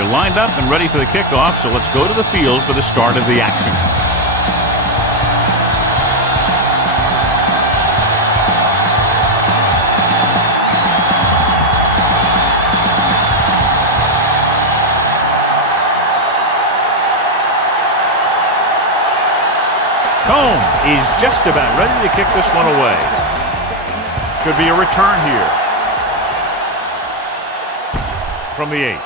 They're lined up and ready for the kickoff, so let's go to the field for the start of the action. Combs is just about ready to kick this one away. Should be a return here. From the 8.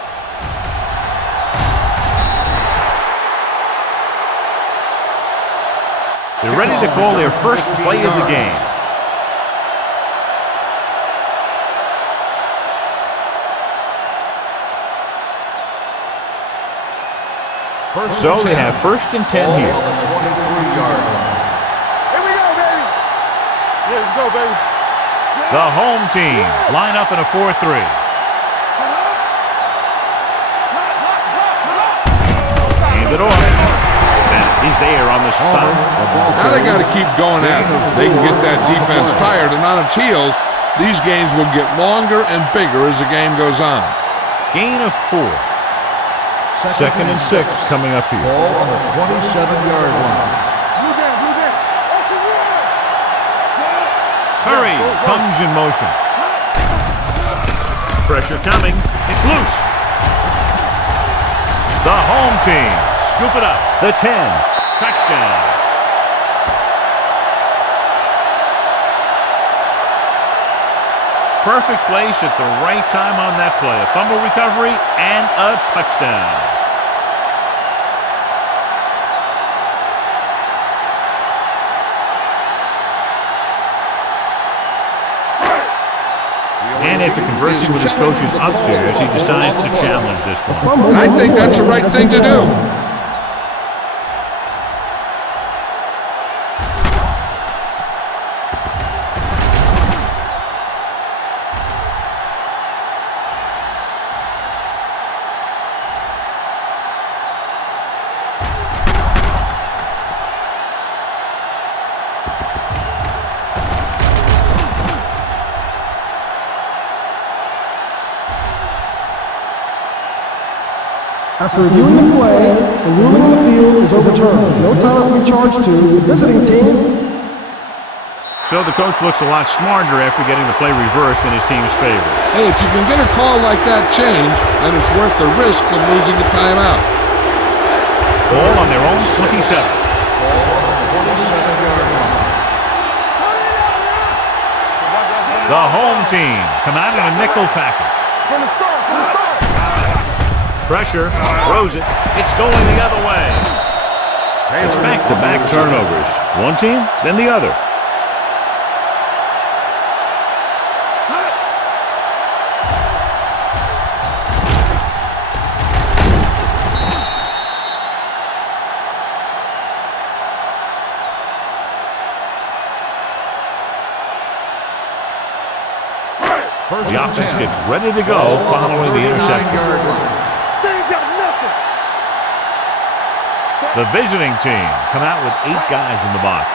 They're ready to call their first play of the game. So they have 1st and 10 here. On the 23-yard line. Here we go, baby. Yeah, let's go, baby. The home team line up in a 4-3. Hand it off. He's there on the stop. Now they got to keep going at it. They can get that defense tired and on its heels. These games will get longer and bigger as the game goes on. Gain of 4. 2nd and 6 coming up here. Ball on the 27-yard line. Curry comes in motion. Pressure coming. It's loose. The home team scoop it up. The 10. Touchdown. Perfect place at the right time on that play. A fumble recovery and a touchdown. And after conversing with his coaches upstairs, he decides to challenge this one. I think that's the right thing to do. After reviewing the play, the ruling on the field is overturned. No time will be charged to the visiting team. So the coach looks a lot smarter after getting the play reversed in his team's favor. Hey, if you can get a call like that changed, then it's worth the risk of losing a timeout. Ball on their own 27. Ball on the 27-yard line. The home team come out in a nickel package. From the start, from the start. Pressure, throws it. It's going the other way. It's back-to-back turnovers. One team, then the other. The offense gets ready to go following the interception. The visiting team come out with 8 guys in the box.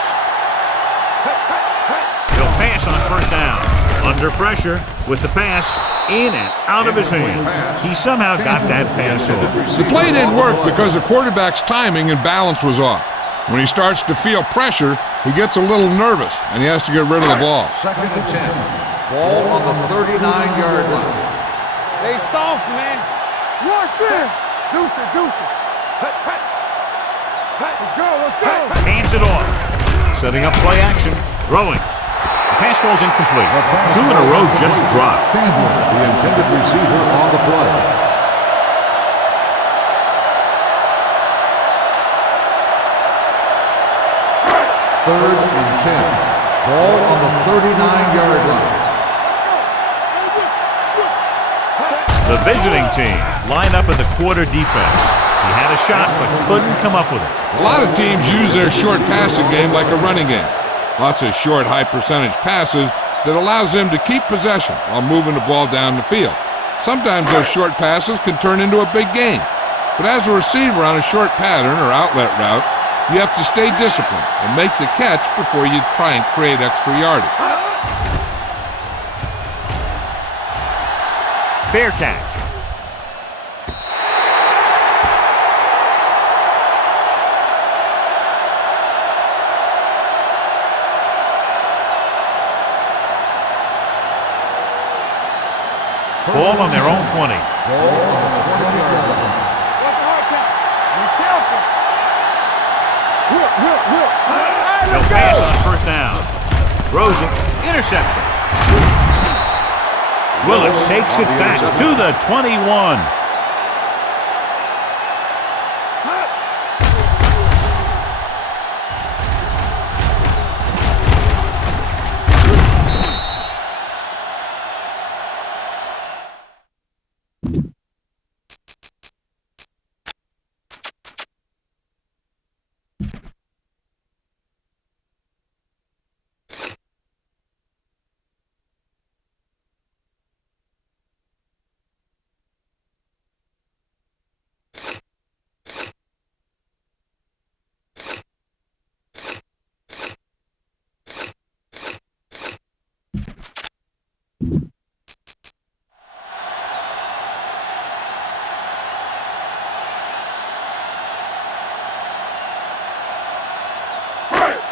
He'll pass on 1st down. Under pressure with the pass in and out of his hands. He somehow got that pass off. The play didn't work because the quarterback's timing and balance was off. When he starts to feel pressure, he gets a little nervous, and he has to get rid of the ball. 2nd and 10. Ball on the 39-yard line. They soft, man. Rush in. Deuce it. Let's go. Hands it off. Setting up play action. Throwing. The pass falls incomplete. 2 in a row just dropped. Chandler, the intended receiver on the play. Third and 10. Ball on the 39-yard line. The visiting team lined up in the quarter defense. He had a shot but couldn't come up with it. A lot of teams use their short passing game like a running game. Lots of short, high-percentage passes that allows them to keep possession while moving the ball down the field. Sometimes those short passes can turn into a big gain. But as a receiver on a short pattern or outlet route, you have to stay disciplined and make the catch before you try and create extra yardage. Fair catch. Ball on their own 20. Ball on the 20-yard line. What's the hard count? Be careful. Look. Hey, They'll let's pass go. on first down. Throws it. Interception. Willis takes it back to the 21.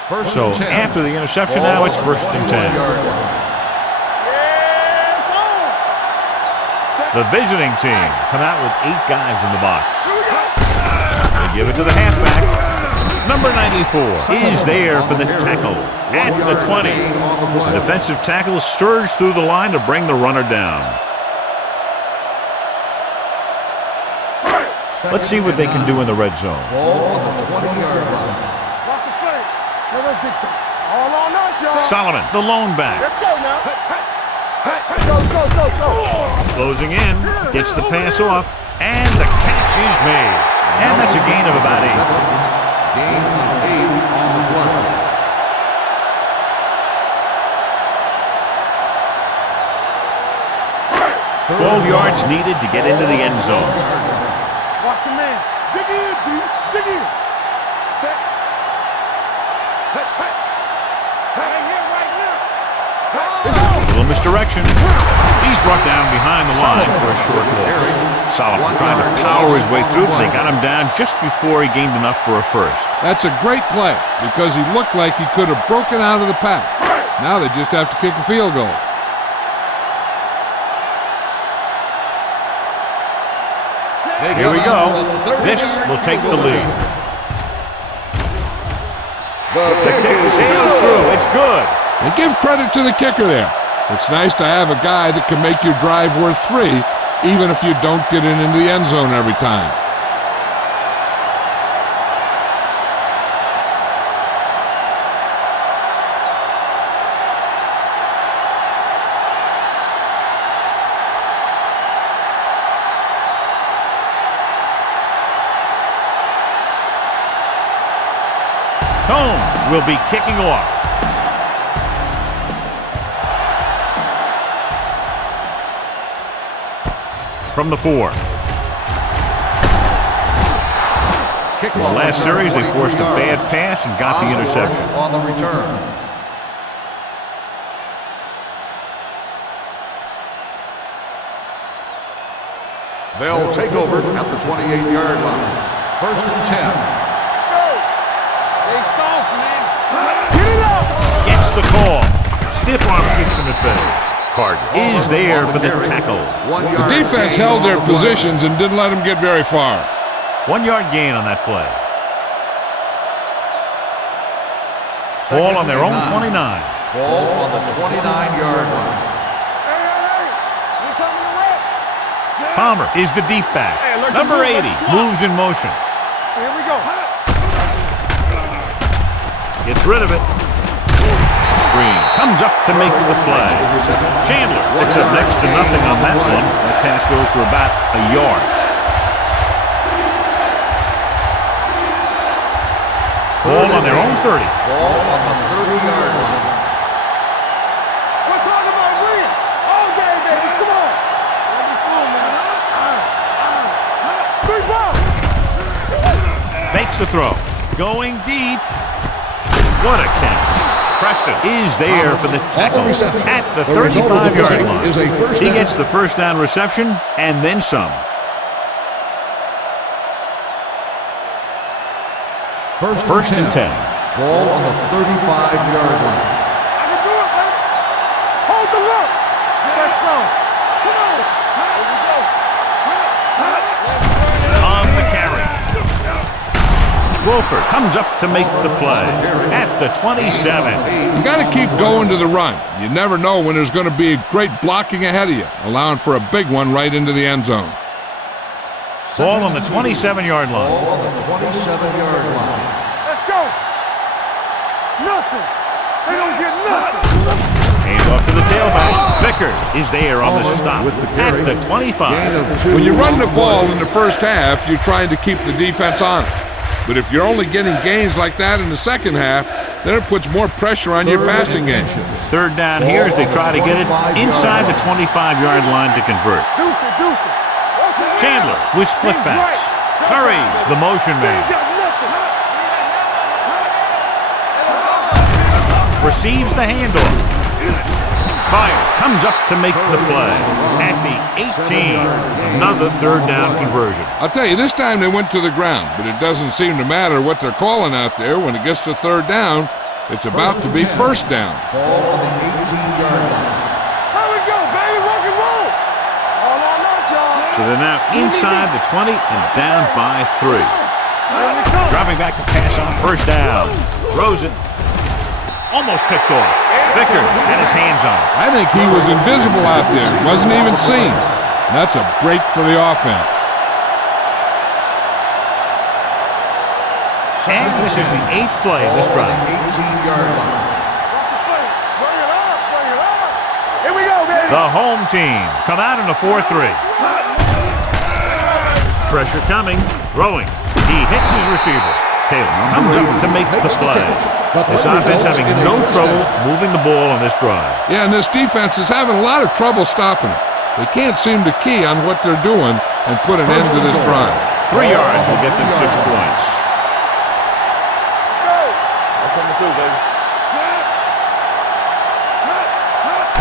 First So and 10. after the interception, Ball now it's on the first and 10. 21-yard line. The visiting team come out with 8 guys in the box. They give it to the halfback. Number 94 is there for the tackle at the 20. The defensive tackle surged through the line to bring the runner down. Let's see what they can do in the red zone. Ball on the 20-yard line. Watch the play. Now let's get to all on us, y'all. Solomon, the lone back. Let's go now. Go. Closing in, gets the pass off, and the catch is made. And that's a gain of about 8. Gain of 8 on the play. 12 yards needed to get into the end zone. Watch your man. Dig in, D. Dig in. Set. Hey. Right here, right now. A little misdirection. He's brought down behind the line for a short loss. Solomon trying to power his way through, but they got him down just before he gained enough for a first. That's a great play because he looked like he could have broken out of the pack. Now they just have to kick a field goal. Here we go. This will take the lead. The kick sails through. It's good. And give credit to the kicker there. It's nice to have a guy that can make your drive worth 3, even if you don't get it into the end zone every time. Combs will be kicking off. From the 4. In the last series, they forced a bad pass and got the interception. On the return. They'll take over at the 28-yard line. First and 10. Stay soft, man. Get it up. Gets the call. Stiff arm keeps him at bay. Card is there for the tackle. The defense held their positions and didn't let them get very far. 1 yard gain on that play. Ball on their own 29. Ball on the 29-yard line. Hey. We coming to rep. Palmer is the deep back. Number 80 moves in motion. Here we go. Gets rid of it. Green comes up to make the play. Chandler picks up next to nothing on that one. That pass goes for about a yard. Ball on their own 30. Ball on the 30-yard line. We're talking about win. All day, baby. Come on. Let me fool, man. 3 balls. Fakes the throw. Going deep. What a catch. Preston is there for the tackle at the 35-yard line. He gets the first down reception and then some. First and 10. Ball on the 35-yard line. I can do it, man. Hold the look. Let's go. On the carry. Wolford comes up to make the play at the 27. You got to keep going to the run. You never know when there's going to be a great blocking ahead of you, allowing for a big one right into the end zone. Ball on the 27-yard line. Ball on the 27-yard line. Let's go. Nothing. They don't get nothing. Hands off to the tailback. Vickers is there on the stop at the 25. When you run the ball in the first half, you're trying to keep the defense on it. But if you're only getting gains like that in the second half, then it puts more pressure on your passing game. Third down here as they try to get it inside the 25-yard line to convert. Chandler with split backs. Curry, the motion man. Receives the handoff. Spire comes up to make the play at the 18. Another third down conversion. I'll tell you, this time they went to the ground, but it doesn't seem to matter what they're calling out there. When it gets to third down, it's about to be first down. Ball on the 18-yard line. How we go, baby? Rock and roll. All on us, y'all. So they're now inside the 20 and down by 3. Dropping back to pass on first down. Throws it. Almost picked off. Vickers had his hands on it. I think he was invisible out there. Wasn't even seen. And that's a break for the offense. And this is the 8th play of this drive. 18-yard line. Bring it up. Bring it up. Here we go, baby. The home team come out in a 4-3. Pressure coming. Throwing. He hits his receiver. Taylor comes up to make the play. This offense having no trouble moving the ball on this drive. Yeah, and this defense is having a lot of trouble stopping it. They can't seem to key on what they're doing and put an end to this drive. 3 yards will get them 6 points.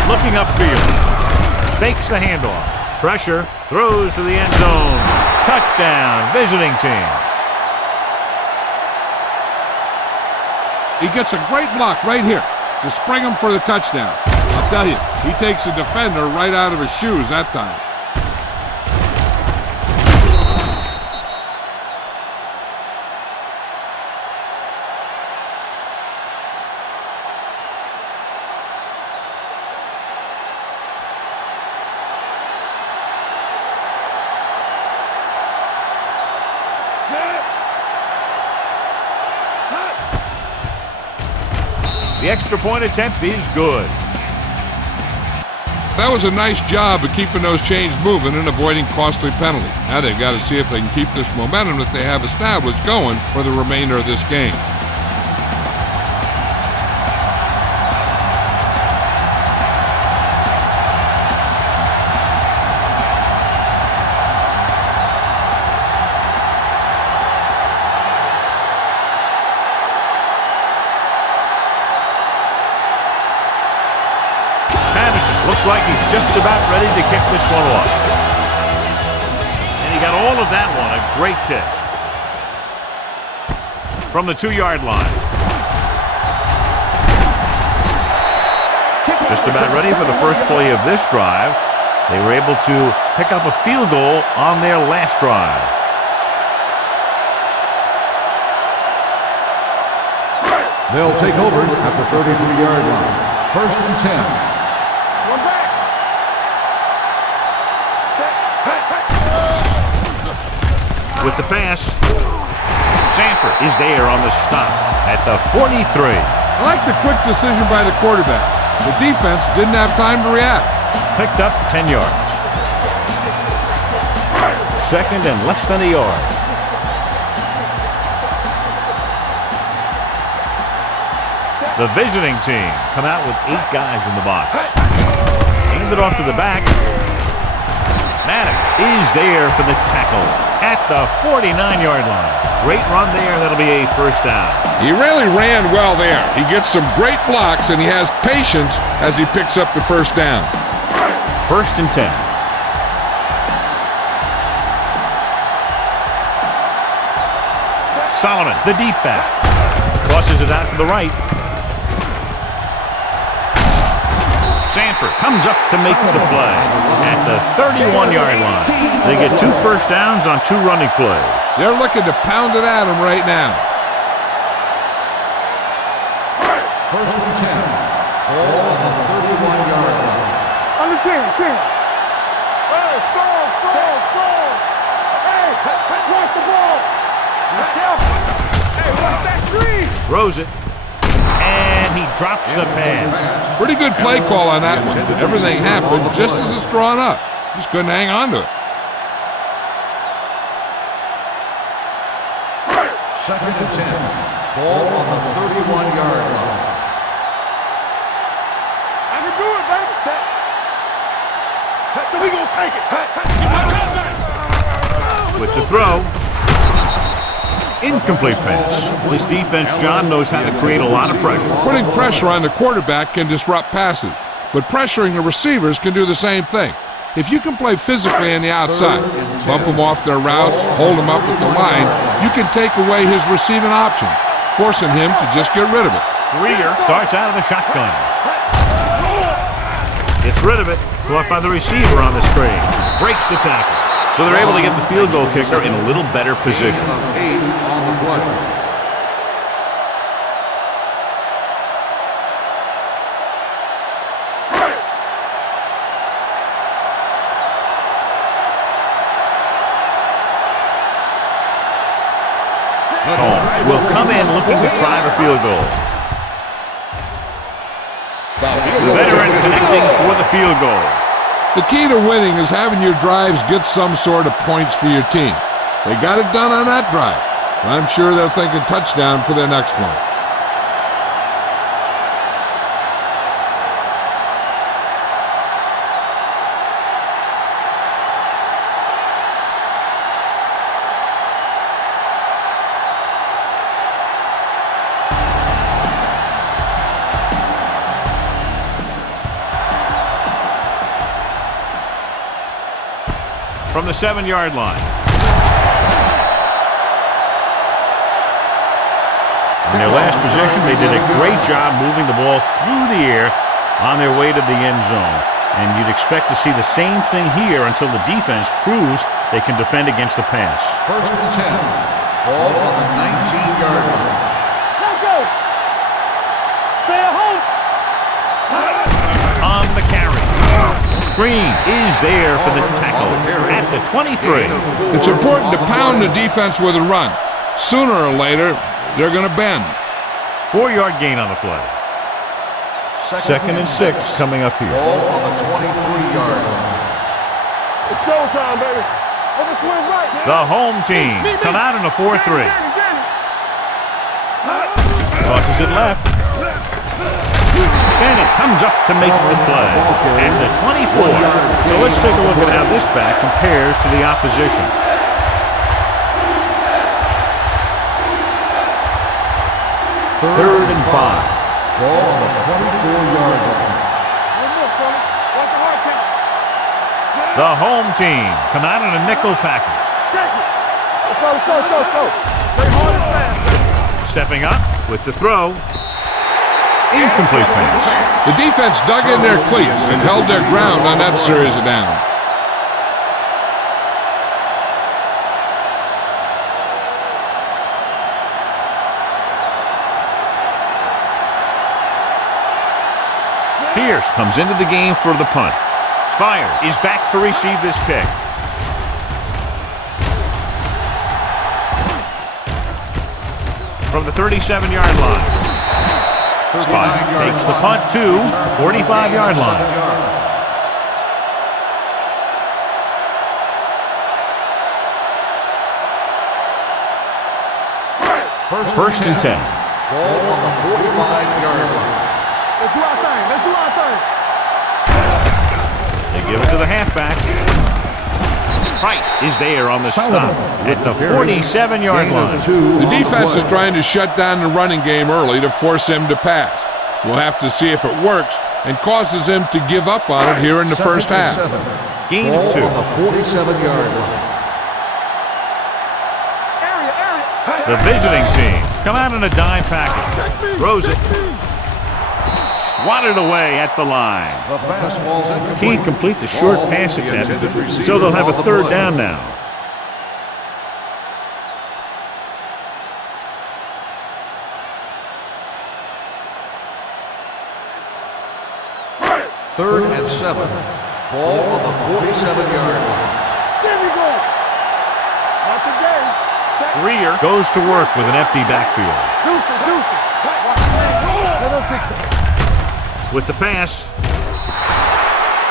Looking upfield. Fakes the handoff. Pressure. Throws to the end zone. Touchdown, visiting team. He gets a great block right here to spring him for the touchdown. I'll tell you, he takes the defender right out of his shoes that time. The extra point attempt is good. That was a nice job of keeping those chains moving and avoiding costly penalties. Now they've got to see if they can keep this momentum that they have established going for the remainder of this game. Looks like he's just about ready to kick this one off. And he got all of that one. A great kick. From the 2-yard line. Just about ready for the first play of this drive. They were able to pick up a field goal on their last drive. They'll take over at the 33-yard line. First and 10. One back. With the pass, Sanford is there on the stop at the 43. I like the quick decision by the quarterback. The defense didn't have time to react. Picked up 10 yards. Second and less than a yard. The visiting team come out with 8 guys in the box. Hand it off to the back. Madden is there for the tackle at the 49-yard line. Great run there. That'll be a first down. He really ran well there. He gets some great blocks, and he has patience as he picks up the first down. First and 10. Solomon, the deep back. Tosses it out to the right. Sanford comes up to make the play at the 31-yard line. They get 2 first downs on 2 running plays. They're looking to pound it at him right now. First and 10. Ball on the 31-yard line. On the 10. Hey, score. Hey, watch the ball. Hey, watch that screen. Throws it. And he drops the pass. Pretty good play call on that one. Everything happened just as it's drawn up. Just couldn't hang on to it. Second and 10. Ball on the 31-yard line. I can do it, baby. So we gonna take it. With the throw. Incomplete pass. This defense, John, knows how to create a lot of pressure. Putting pressure on the quarterback can disrupt passes, but pressuring the receivers can do the same thing. If you can play physically on the outside, bump them off their routes, hold them up at the line, you can take away his receiving options, forcing him to just get rid of it. Greer starts out of the shotgun. Gets rid of it. Caught by the receiver on the screen. Breaks the tackle. So they're able to get the field goal kicker in a little better position. 8 on the play. Holmes will come in looking to try the field goal. The veteran connecting for the field goal. The key to winning is having your drives get some sort of points for your team. They got it done on that drive. I'm sure they'll think a touchdown for their next one. From the 7-yard line. In their last possession, they did a great job moving the ball through the air on their way to the end zone. And you'd expect to see the same thing here until the defense proves they can defend against the pass. First and 10. Ball on the 19-yard line. Let's go. Stay at home. On the carry. Green is there for the tackle at the 23. It's important to pound the defense with a run. Sooner or later, they're going to bend. 4-yard gain on the play. Second and 6 coming up here. Ball on the 23-yard line. It's showtime, baby. Over swing right. The home team come out in a 4-3. Tosses it left. Bennett comes up to make the play at the 24. So let's take a look at how this back compares to the opposition. Third and 5. Ball on the 24-yard line. The home team come out in a nickel package. Check it. Let's go. Play hard and fast, baby. Stepping up with the throw. Incomplete pass. The defense dug in their cleats and held their ground on that series of downs. Pierce comes into the game for the punt. Spire is back to receive this kick. From the 37-yard line. Spire takes the punt to the 45-yard line. First and 10. Ball on the 45-yard line. Let's do our thing. They give it to the halfback. Price is there on the stop at the 47-yard line. The defense is trying to shut down the running game early to force him to pass. We'll have to see if it works and causes him to give up on it here in the first half. Gain of 2. On the 47-yard line. The visiting team come out in a dime package. Throws it. swatted away at the line. The pass ball's incomplete. Can't complete the short Ball, pass the attempt, intended receiver so they'll have on a the third play. down now. Third and 7. Ball on the 47-yard line. There we go. Not today. Greer goes to work with an empty backfield. Deuces. With the pass,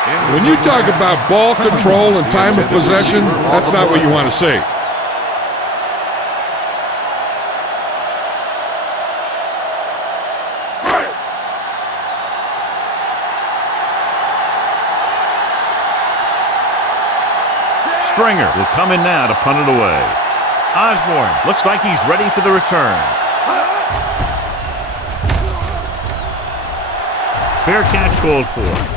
When you talk about ball control and time of possession, that's not what you want to see. Stringer will come in now to punt it away. Osborne looks like he's ready for the return. Fair catch called for.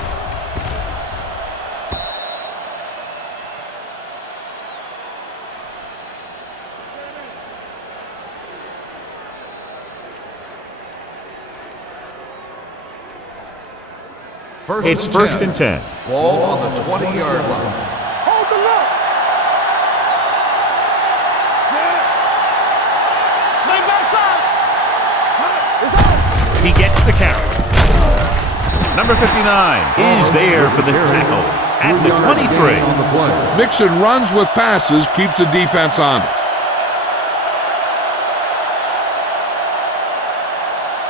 It's first and 10. Ball on the 20-yard line. Hold the look. Lay backside. It's out. He gets the count. Number 59 is there for the tackle at the 23. On the play. Mixon runs with passes, keeps the defense honest.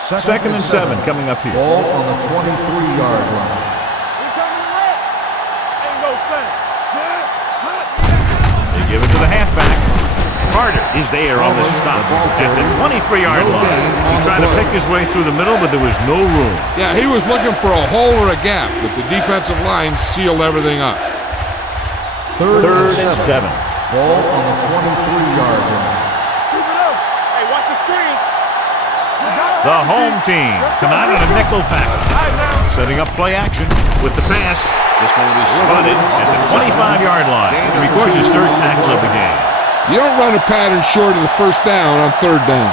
Second and 7 coming up here. Ball on the 23-yard line. We coming red. Ain't no thing. They give it to the halfback. Carter is there on the stop at the 23-yard line. He tried to pick his way through the middle, but there was no room. Yeah, he was looking for a hole or a gap, but the defensive line sealed everything up. Third and 7. Ball on the 23-yard line. Keep it up. Hey, watch the screen. The home team come out in a nickel package, setting up play action with the pass. This one will be spotted at the 25-yard line and records his third tackle of the game. You don't run a pattern short of the first down on third down.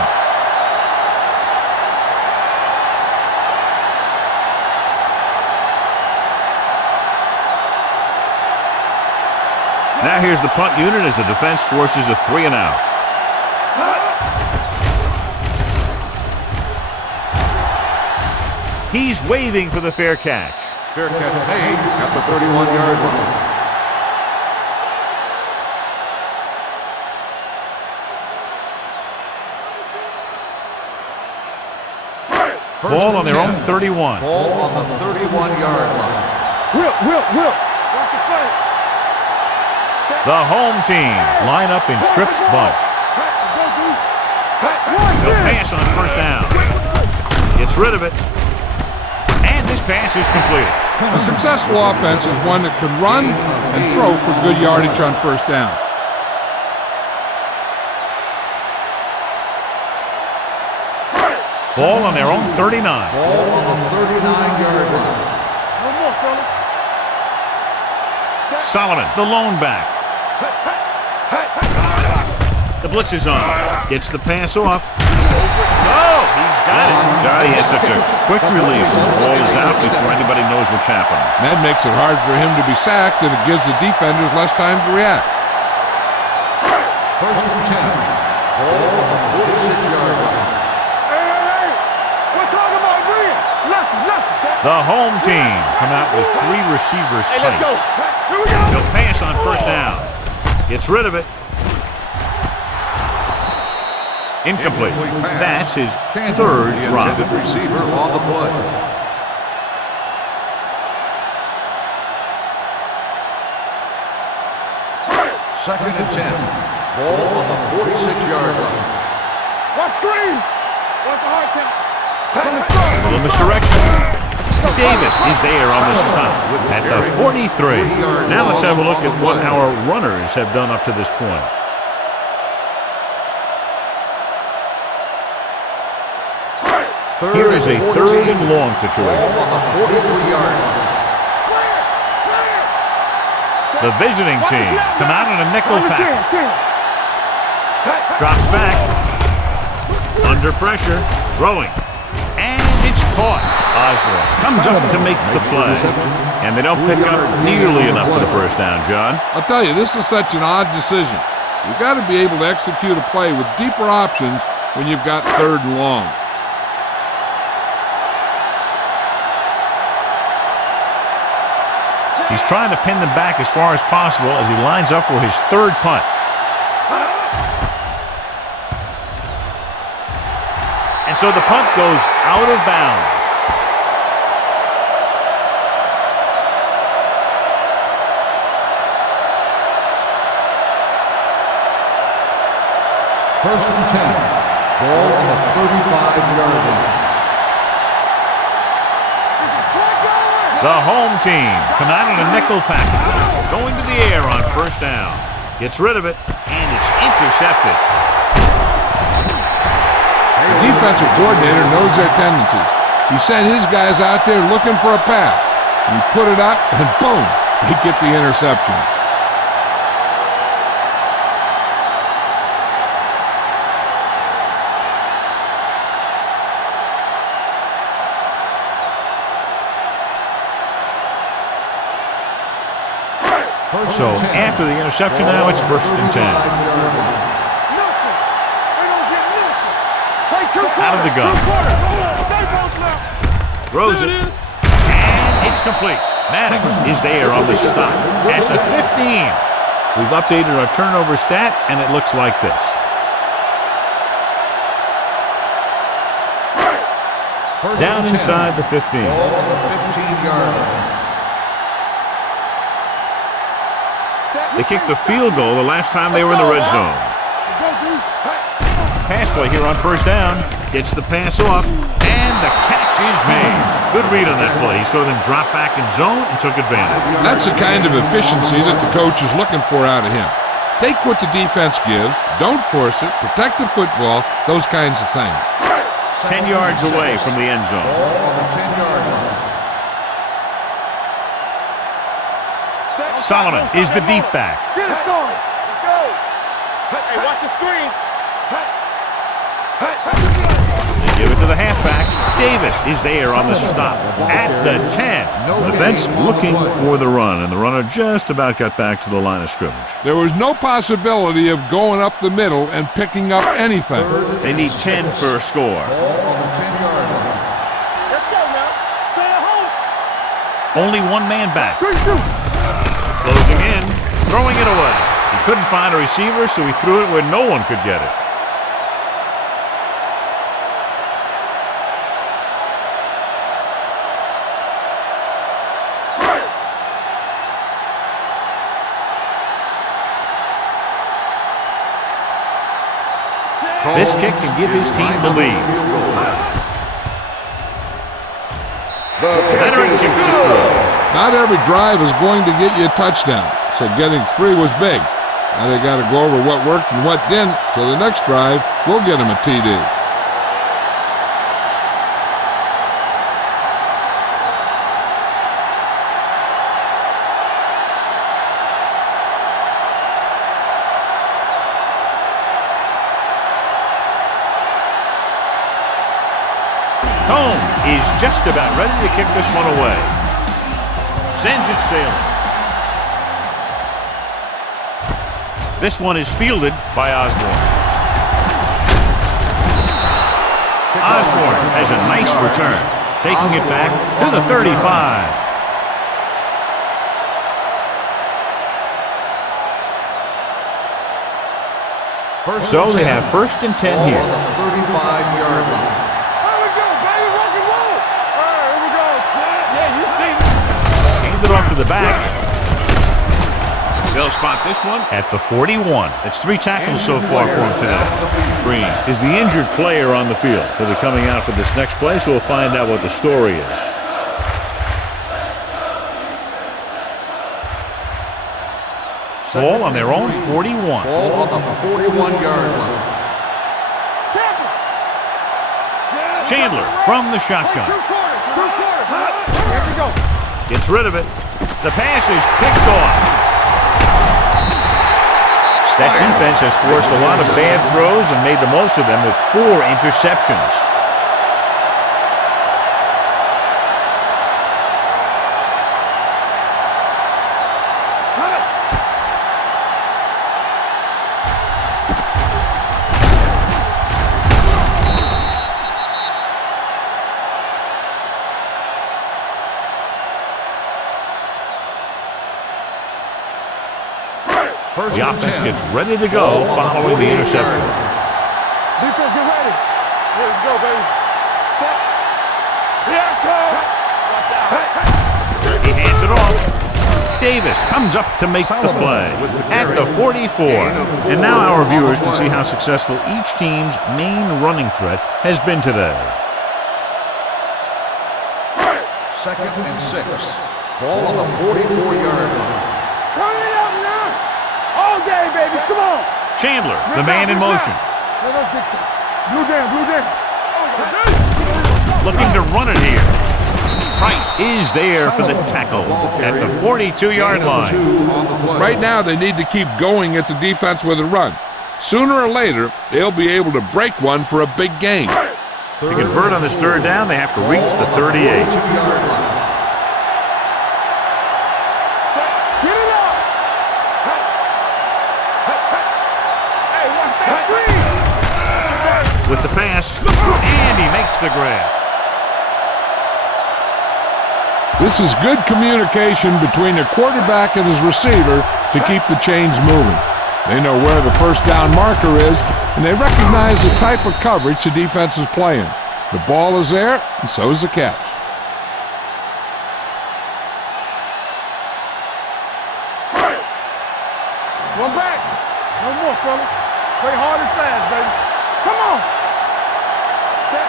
Now here's the punt unit as the defense forces a 3 and out. He's waving for the fair catch. Fair catch made at the 31-yard line. Ball on their own 31. Ball on the 31-yard line. Will. Watch the play. The home team line up in trips bunch. They'll pass on first down. Gets rid of it. And this pass is completed. A successful offense is one that can run and throw for good yardage on first down. Ball on their own 39. Ball on the 39-yard line. No more, fellas. Solomon, the lone back. The blitz is on. Gets the pass off. Oh, he's got it. God, he had such a quick release. And the ball is out before anybody knows what's happening. That makes it hard for him to be sacked, and it gives the defenders less time to react. First and 10. Ball on the 46-yard line. Hey. We're talking about Green. Left. The home team come out with 3 receivers Hey, let's tight. go. Here we go. He'll pass on first down. Gets rid of it. Incomplete. That's his third The drop. intended receiver on the play. Second and 10. Ball on the 46-yard line. Watch screen. Watch the hard count. From the A start. little misdirection. Davis is there on the stop at the 43. Now let's have a look at what our runners have done up to this point. Here is a 3rd and long situation. Ball on the 43-yard line. The visiting team come out in a nickel package. Drops back. Under pressure. Throwing. And it's caught Osborne comes up to make the play. And they don't pick up nearly enough for the first down, John. I'll tell you, this is such an odd decision. You've got to be able to execute a play with deeper options when you've got 3rd and long. He's trying to pin them back as far as possible as he lines up for his 3rd punt. And so the punt goes out of bounds. First and 10. Ball on the 35-yard line. The home team come out in a nickel package, going to the air on first down. Gets rid of it, and it's intercepted. The defensive coordinator knows their tendencies. He sent his guys out there looking for a pass. He put it up, and boom, they get the interception. So after the interception now, it's first and 10. Out of the gun. Throws it. And it's complete. Madden is there on the stop at the 15. We've updated our turnover stat, and it looks like this. Down inside the 15. Ball on the 15-yard line. They kicked a field goal the last time they were in the red zone. Pass play here on first down. Gets the pass off, and the catch is made. Good read on that play. He saw them drop back in zone and took advantage. That's the kind of efficiency that the coach is looking for out of him. Take what the defense gives, don't force it, protect the football, those kinds of things. 10 yards away from the end zone. Ball on the 10-yard line. Solomon is the deep back. Get it going. Let's go. Hey, watch the screen. They give it to the halfback. Davis is there on the stop at the 10. Defense looking for the run, and the runner just about got back to the line of scrimmage. There was no possibility of going up the middle and picking up anything. They need 10 for a score. Ball on the 10-yard line. Let's go now. Stay at home. Only one man back. Closing in, throwing it away. He couldn't find a receiver, so he threw it where no one could get it. This kick can give his team the lead. Veteran kicks it through. Not every drive is going to get you a touchdown, so getting 3 was big. Now they got to go over what worked and what didn't, so the next drive will get them a TD. Cone is just about ready to kick this one away. Sends it sailing. This one is fielded by Osborne. Osborne has a nice return, taking it back to the 35. So they have first and 10 here. Ball on the 35-yard line. Here we go, baby. Rock and roll. All right, here we go. Yeah, you see me. Hand it off to the back. They'll spot this one at the 41. That's 3 tackles so far for him today. Green is the injured player on the field. He'll be coming out for this next play, so we'll find out what the story is. Ball on their own 41. Ball on the 41-yard line. Chandler from the shotgun. Two quarters. Here we go. Gets rid of it. The pass is picked off. That defense has forced a lot of bad throws and made the most of them with 4 interceptions. The offense gets ready to go following the interception. Defense, get ready. Let's go, baby. Set. Here it comes. He hands it off. Davis comes up to make the play at the 44. And now our viewers can see how successful each team's main running threat has been today. 2nd and 6. Ball on the 44-yard line. Turn it up now. All day, baby. Come on. Chandler, the man in motion. Let's get to blue down, blue down. Looking to run it here. Price is there for the tackle at the 42-yard line. Right now, they need to keep going at the defense with a run. Sooner or later, they'll be able to break one for a big gain. To convert on this 3rd down, they have to reach the 38. With the pass, and he makes the grab. This is good communication between the quarterback and his receiver to keep the chains moving. They know where the 1st down marker is, and they recognize the type of coverage the defense is playing. The ball is there, and so is the catch. One back. No more, fella. Play hard and fast, baby. Come on. Set.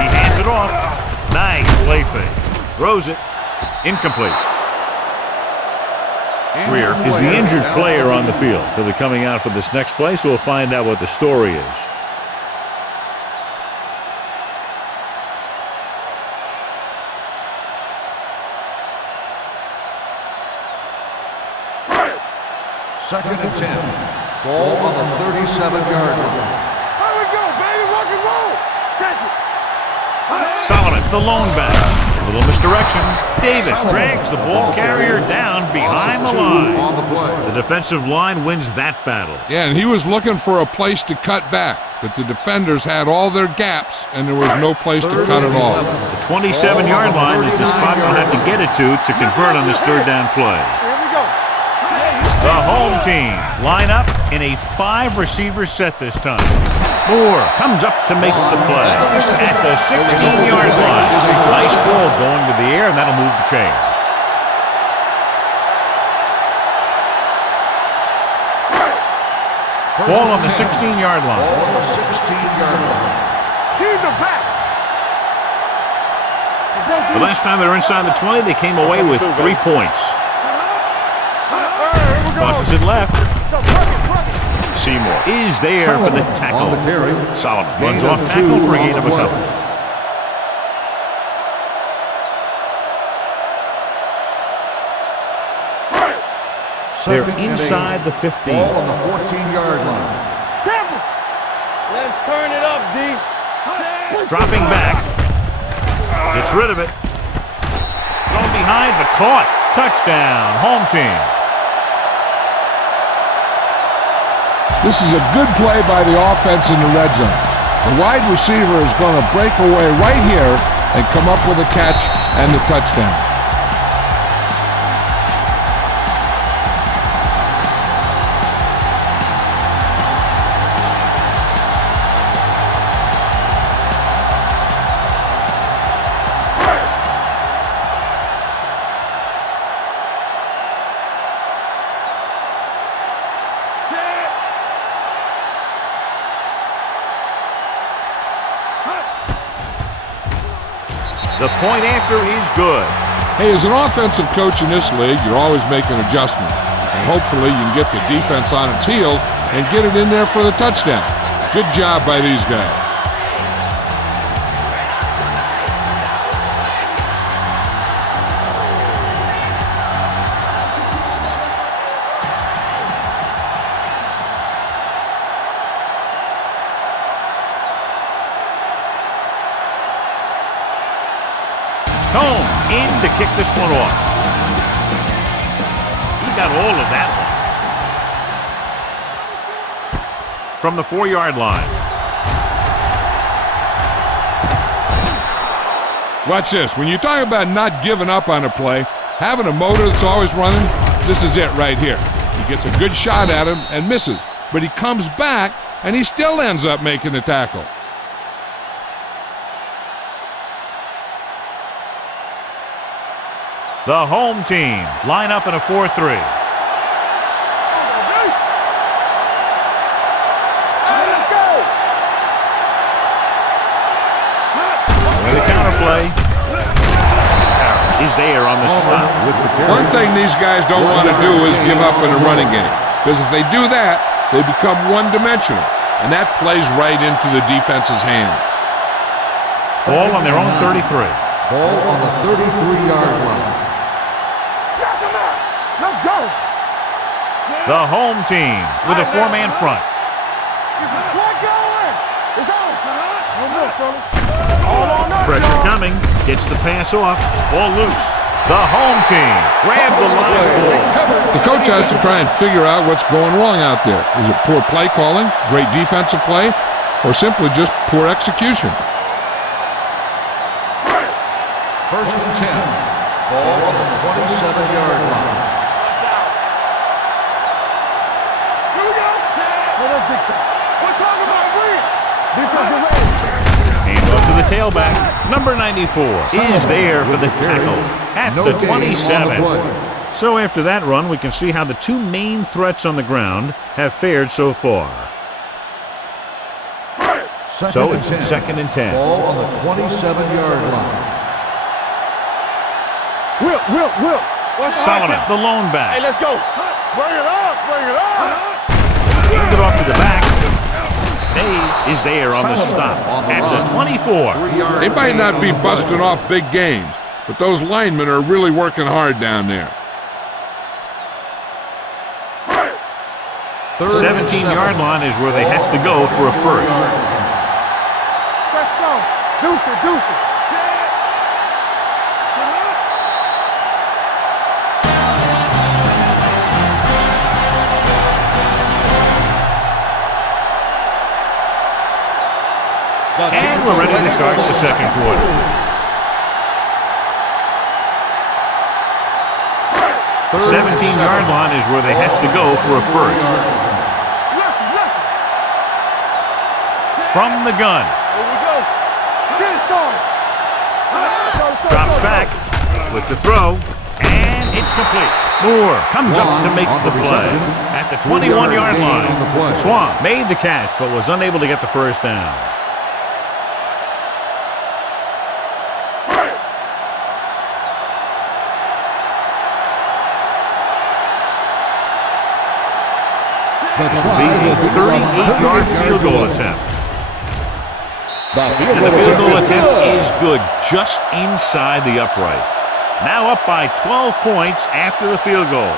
He hands it off. Nice play fake. Throws it. Incomplete. Greer is the injured player on the field. He'll be coming out for this next play, so we'll find out what the story is. Second and 10. Ball on the 37-yard line. There we go, baby. Rock and roll. Check it. Solomon, the lone back. A little misdirection. Davis drags the ball carrier down behind the line. The defensive line wins that battle. Yeah, and he was looking for a place to cut back, but the defenders had all their gaps, and there was no place to cut at all. The 27-yard line is the spot they'll have to get it to convert on this 3rd down play. Here we go. The home team line up in a 5-receiver set this time. Moore comes up to make the play at the 16-yard line. Nice ball going to the air, and that'll move the chains. Ball on the 16-yard line. Ball on the 16-yard line. Keep the back. The last time they were inside the 20, they came away with 3 points. Crosses it left. Seymour is there for the tackle. Solomon runs off tackle for a gain of a couple. They're inside the 15. Ball on the 14-yard line. Let's turn it up, D. Dropping back. Gets rid of it. Thrown behind, but caught. Touchdown, home team. This is a good play by the offense in the red zone. The wide receiver is going to break away right here and come up with a catch and the touchdown. The point after is good. Hey, as an offensive coach in this league, you're always making adjustments. And hopefully you can get the defense on its heels and get it in there for the touchdown. Good job by these guys. Home in to kick this one off. got all of that one. From the 4-yard line. Watch this. When you talk about not giving up on a play, having a motor that's always running, this is it right here. He gets a good shot at him and misses, but he comes back and he still ends up making the tackle. The home team line up in a 4-3. With a counterplay. Is there on the stop. One thing these guys don't want to do is give up in a running game, because if they do that, they become one-dimensional, and that plays right into the defense's hands. Ball on their own 33. Ball on the 33-yard line. Let's go. The home team with a 4-man front. Flag going. It's on. No more, fellas. All on us. Pressure coming. Gets the pass off. Ball loose. The home team grab the live ball. The coach has to try and figure out what's going wrong out there. Is it poor play calling, great defensive play, or simply just poor execution? First and 10. Ball on the 27-yard line. Here we go. Let us dictate. We're talking about win. Defense is ready. Hand off to the tailback. Number 94 is there for the tackle at the 27. So after that run, we can see how the two main threats on the ground have fared so far. So it's second and 10. Ball on the 27-yard line. Will. Solomon, the lone back. Hey, let's go. Bring it up. Hand it off to the back. Mays is there on the stop at the 24. They might not be busting off big games, but those linemen are really working hard down there. 17-yard line is where they have to go for a first. Let's go. Deuce it. And we're ready to start the second quarter. The 17-yard line is where they have to go for a first. From the gun. Here we go. Get it started. Drops back with the throw. And it's complete. Moore comes up to make the play at the 21-yard line. Swan made the catch but was unable to get the first down. This will be a 38-yard field goal attempt. And the field goal attempt is good, just inside the upright. Now up by 12 points after the field goal.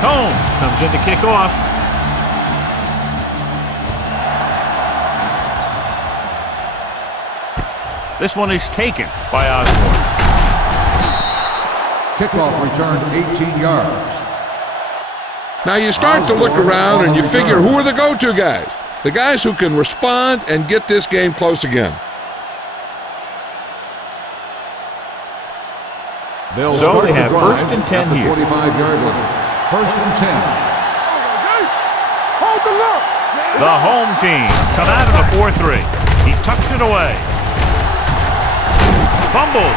Combs comes in to kick off. This one is taken by Osborne. Kickoff returned 18 yards. Now you start to look around and you figure, who are the go-to guys? The guys who can respond and get this game close again. So they have first and 10 here. 25-yard line. First and 10. Hold the look. The home team come out of the 4-3. He tucks it away. Fumbled.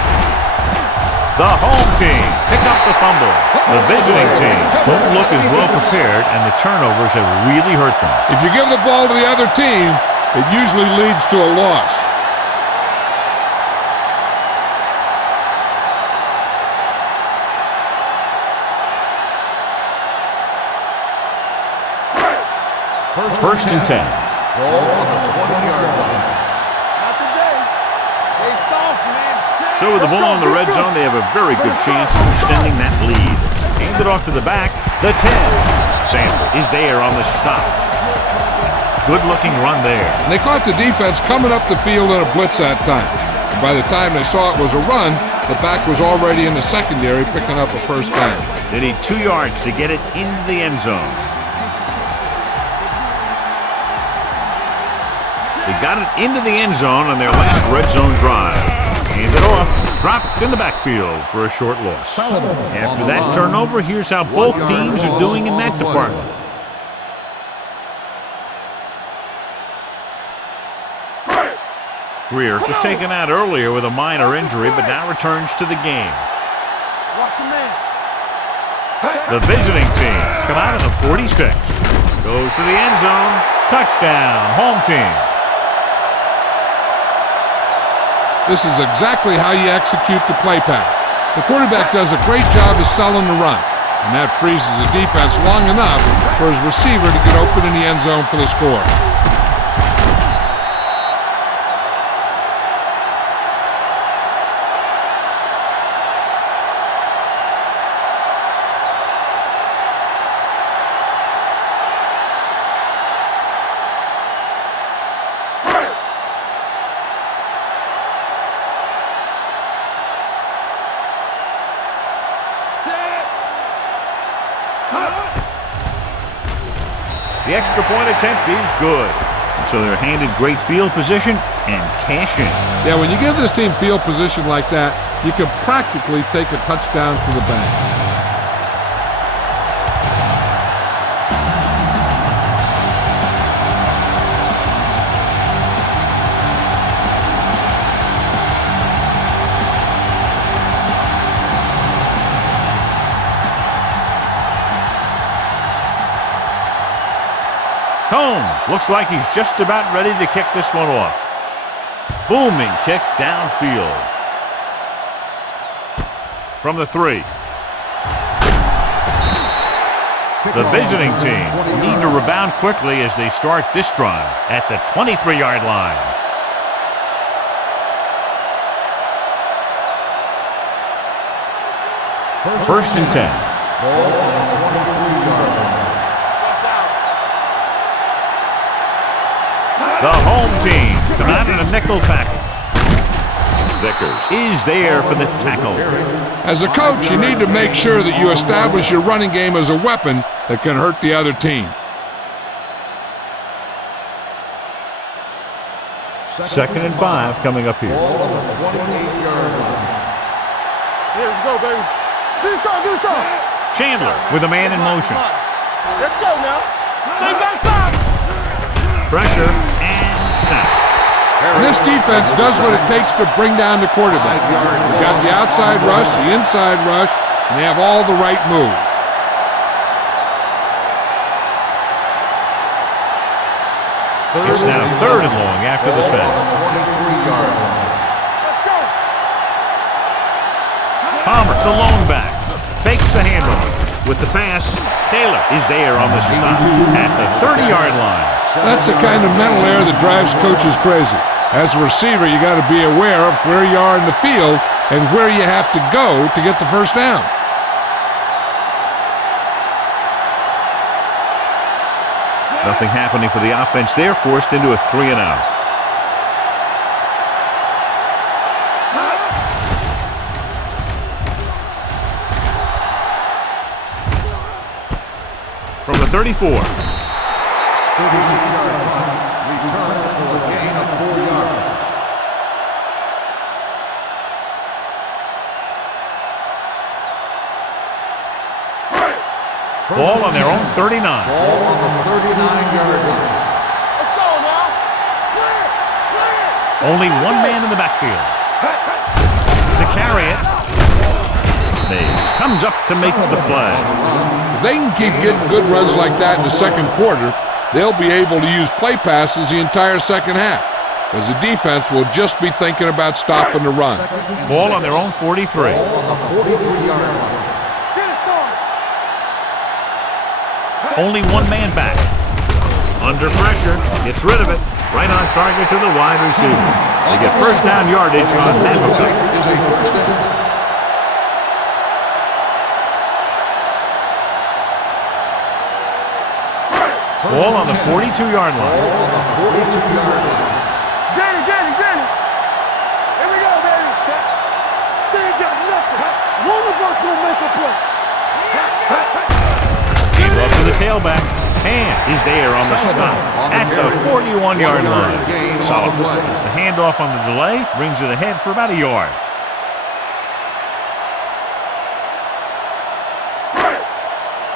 The home team pick up the fumble. The visiting team don't look as well prepared, and the turnovers have really hurt them. If you give the ball to the other team, it usually leads to a loss. First and 10. Ball on the 20-yard line. Not today. They soft, man. So with the ball in the red zone, they have a very good chance of extending that lead. Hand it off to the back, the 10. Sanford is there on the stop. Good-looking run there. And they caught the defense coming up the field in a blitz that time. And by the time they saw it was a run, the back was already in the secondary picking up a first down. They need 2 yards to get it into the end zone. They got it into the end zone on their last red zone drive. Hand it off, dropped in the backfield for a short loss. After that turnover, here's how both teams are doing in that department. Greer was taken out earlier with a minor injury, but now returns to the game. The visiting team come out of the 46. Goes to the end zone. Touchdown, home team. This is exactly how you execute the play pass. The quarterback does a great job of selling the run, and that freezes the defense long enough for his receiver to get open in the end zone for the score. The extra point attempt is good. So they're handed great field position and cash in. Yeah, when you give this team field position like that, you can practically take a touchdown to the bank. Combs looks like he's just about ready to kick this one off. Booming kick downfield. From the 3. The visiting team need to rebound quickly as they start this drive at the 23-yard line. First and 10. Ball on the 23-yard line. The home team come out in a nickel package. Vickers is there for the tackle. As a coach, you need to make sure that you establish your running game as a weapon that can hurt the other team. Second and 5 coming up here. Ball on the 28-yard line. Here we go, baby. Give me some. Chandler with a man in motion. Let's go now. Stay back 5. Pressure and sack. And this defense does what it takes to bring down the quarterback. They've got the outside rush, the inside rush, and they have all the right moves. It's now 3rd and long after the set. 23-yard line. Palmer, the lone back, fakes the handoff. With the pass, Taylor is there on the stop at the 30-yard line. That's the kind of mental error that drives coaches crazy. As a receiver, you got to be aware of where you are in the field and where you have to go to get the first down. Nothing happening for the offense. They're forced into a 3-and-out. From the 34. 36-yard line. Return for a gain of 4 yards. Ball on their own 39. Ball on the 39-yard line. Let's go now. Clear. Only one man in the backfield. To carry it. Mays comes up to make the play. If they can keep getting good runs like that in the second quarter, they'll be able to use play passes the entire second half, as the defense will just be thinking about stopping the run. Ball on their own 43. Ball on the 43-yard line. Only one man back. Under pressure, gets rid of it. Right on target to the wide receiver. They get first down yardage on that hookup. Is a 42-yard line. Ball on the 42-yard line. Get it. Here we go, baby. They ain't got nothing. One of us will make a play. Hand off to the tailback. Hand is there on the stop at the 41-yard line. Solid play. It's the handoff on the delay. Brings it ahead for about a yard.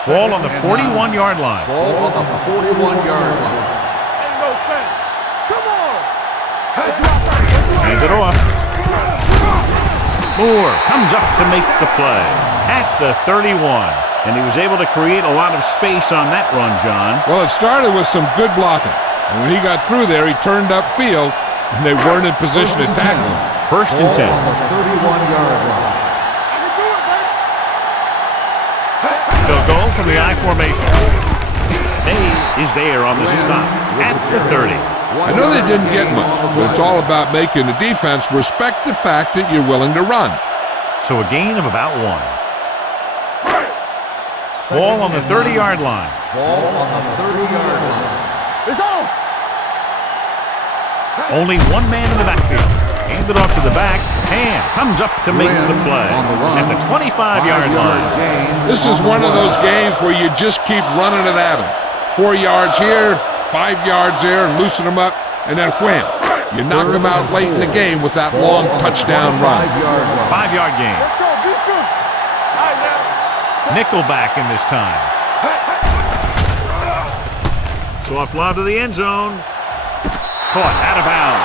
Ball on the 41-yard line. Ball on the 41-yard line. Ain't no thing. Come on. Hand it off. Moore comes up to make the play at the 31. And he was able to create a lot of space on that run, John. Well, it started with some good blocking. And when he got through there, he turned upfield, and they weren't in position to tackle him. First and 10. On the 31-yard line. They'll go from the I formation. Hayes is there on the stop at the 30. I know they didn't get much, but it's all about making the defense respect the fact that you're willing to run. So a gain of about 1. Ball on the 30-yard line. Ball on the 30-yard line. It's on. Only one man in the backfield. Handed off to the back. Hand comes up to make the play at the 25-yard line. This is one of those games where you just keep running it at them. 4 yards here, 5 yards there, and loosen them up, and then wham. You knock them out late in the game with that long touchdown run. 5-yard gain. Let's go. Be good. All right, now. Nickelback in this time. Soft lob to the end zone. Caught out of bounds.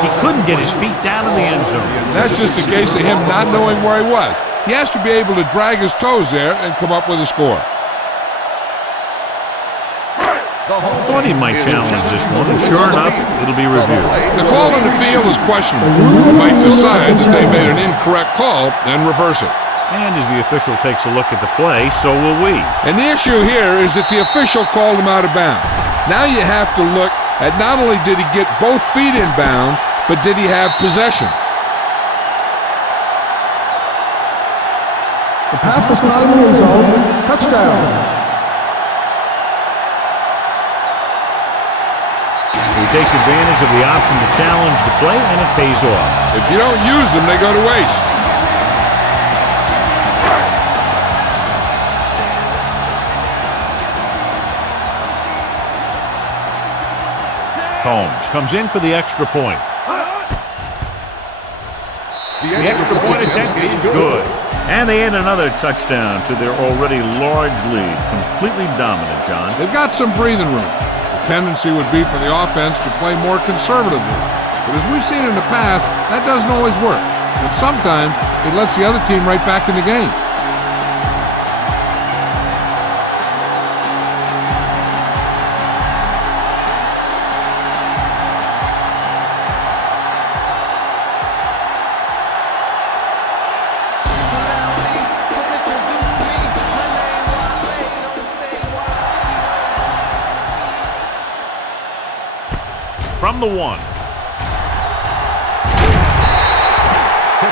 He couldn't get his feet down in the end zone. That's just a case of him not knowing where he was. He has to be able to drag his toes there and come up with a score. Thought he might challenge this one. Sure enough, it'll be reviewed. The call on the field is questionable. You might decide that they made an incorrect call and reverse it. And as the official takes a look at the play, so will we. And the issue here is that the official called him out of bounds. Now you have to look at not only did he get both feet in bounds, but did he have possession? The pass was caught in the end zone. Touchdown. He takes advantage of the option to challenge the play, and it pays off. If you don't use them, they go to waste. Combs comes in for the extra point. The extra point attempt is good. And they add another touchdown to their already large lead. Completely dominant, John. They've got some breathing room. The tendency would be for the offense to play more conservatively. But as we've seen in the past, that doesn't always work. And sometimes it lets the other team right back in the game. From the 1.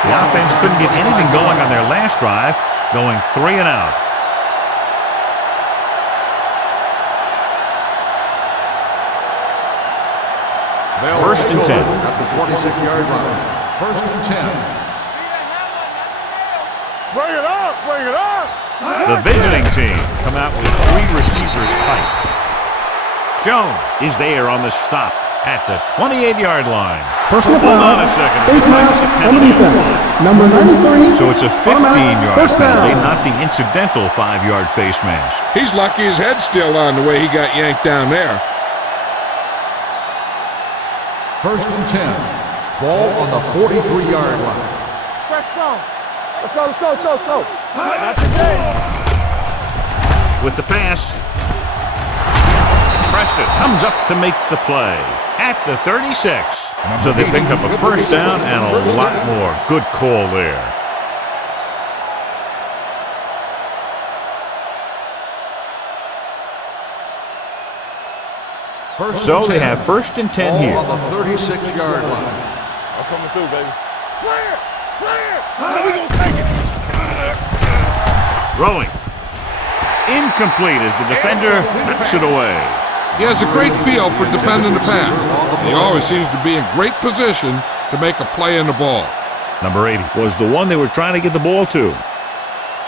The offense couldn't get anything going on their last drive, going 3 and out. First and 10. At the 26-yard line. First and 10. Bring it up. Bring it up. The visiting team come out with 3 receivers tight. Jones is there on the stop at the 28-yard line. Personal Hold foul. on a second. Face mask on the defense. Number 93. So it's a 15-yard First penalty, down. not the incidental 5-yard face mask. He's lucky his head's still on the way he got yanked down there. First and 10. Ball on the 43-yard line. Stretch strong. Let's go. Let's go. Let's go. Let's go. Not today. With the pass, Preston comes up to make the play at the 36. So they pick up a first down and a lot more. Good call there. So they have first and 10 here. Ball on the 36-yard line. I'm coming through, baby. Clear. Clear. How we gonna take it? Throwing. Incomplete as the defender knocks it away. He has a great feel for defending the pass. He always seems to be in great position to make a play in the ball. Number 80 was the one they were trying to get the ball to.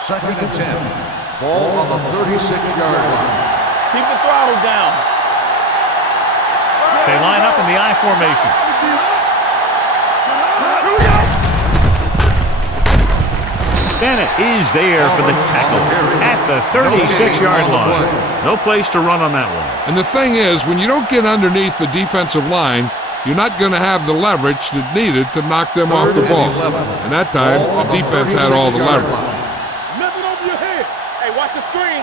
2nd and 10. Ball on the 36-yard line. Keep the throttle down. They line up in the I formation. Bennett is there for the tackle at the 36-yard line. No place to run on that one. And the thing is, when you don't get underneath the defensive line, you're not going to have the leverage that's needed to knock them off the ball. And that time, the defense had all the leverage. Nothing over your head. Hey, watch the screen.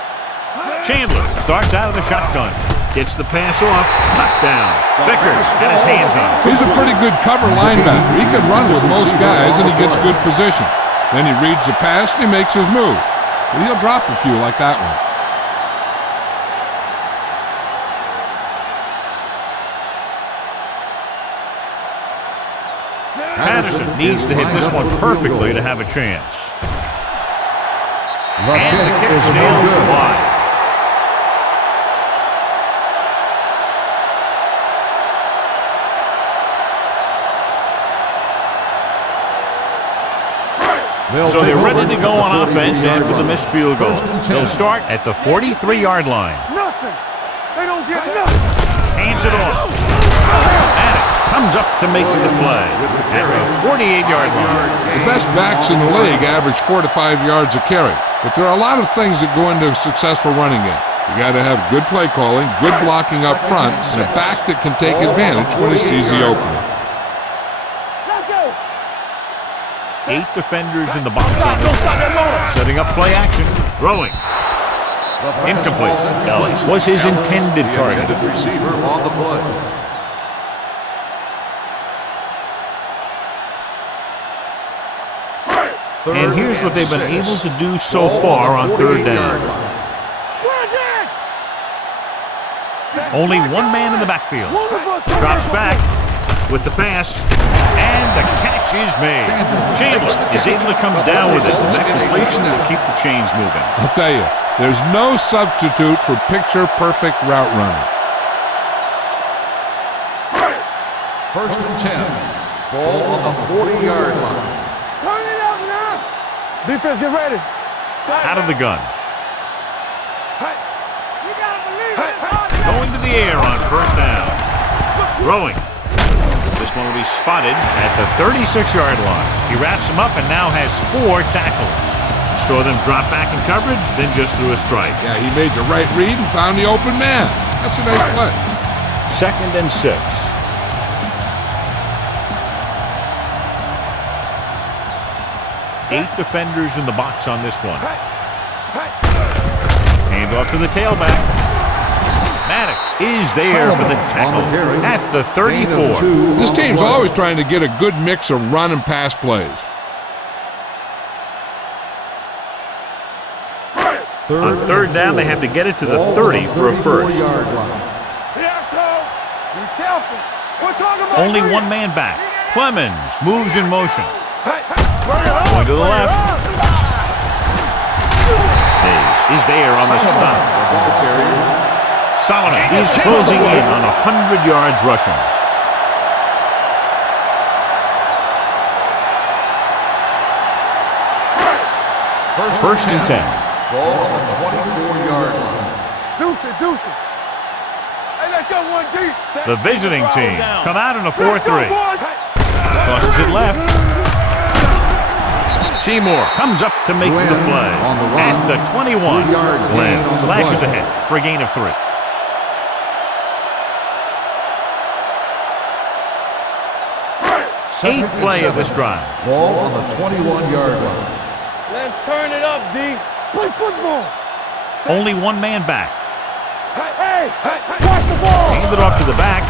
Chandler starts out of the shotgun. Gets the pass off. Knocked down. Vickers got his hands on it. He's a pretty good cover linebacker. He can run with most guys, and he gets good position. Then he reads the pass, and he makes his move. But he'll drop a few like that one. Patterson needs to hit this one perfectly to have a chance. And the kick sails wide. So they're ready to go on offense after the missed field goal. They'll start at the 43-yard line. Nothing. They don't get nothing. Hands it off. Madden comes up to make the play at the 48-yard line. The best backs in the league average 4 to 5 yards a carry. But there are a lot of things that go into a successful running game. You got to have good play calling, good blocking up front, and a back that can take advantage when he sees the opening. 8 defenders in the box on this one. Setting up play action. Throwing. Incomplete. Ellis was his intended target. Receiver on the play. And here's what they've been able to do so far on 3rd down. Only one man in the backfield. Drops back with the pass. And the catch is made. Chandler is able to come down with it. And that completion will keep the chains moving. I'll tell you, there's no substitute for picture-perfect route running. 1st and 10. Ball on the 40-yard line. Turn it up now. Defense, get ready. Out of the gun. You gotta believe it. Going to the air on 1st down. Throwing. This one will be spotted at the 36-yard line. He wraps him up and now has 4 tackles. Saw them drop back in coverage, then just threw a strike. Yeah, he made the right read and found the open man. That's a nice play. 2nd and 6. Eight defenders in the box on this one. Hand off to the tailback. Maddox is there for the tackle at the 34. This team's always trying to get a good mix of run and pass plays. On 3rd down, they have to get it to the 30 for a first. Only one man back. Clemens moves in motion. Going to the left. Hayes is there on the stop. Solomon is closing in on 100 yards rushing. First and 10. Ball on the 24-yard line. Deuce it. Hey, let's go one deep. The visiting team come out in a 4-3. Tosses it left. Seymour comes up to make the play at the 21. Glenn slashes ahead for a gain of 3. Eighth play of this drive. Ball on the 21-yard line. Let's turn it up, D. Play football. Only one man back. Hey, watch the ball. Hand it off to the back.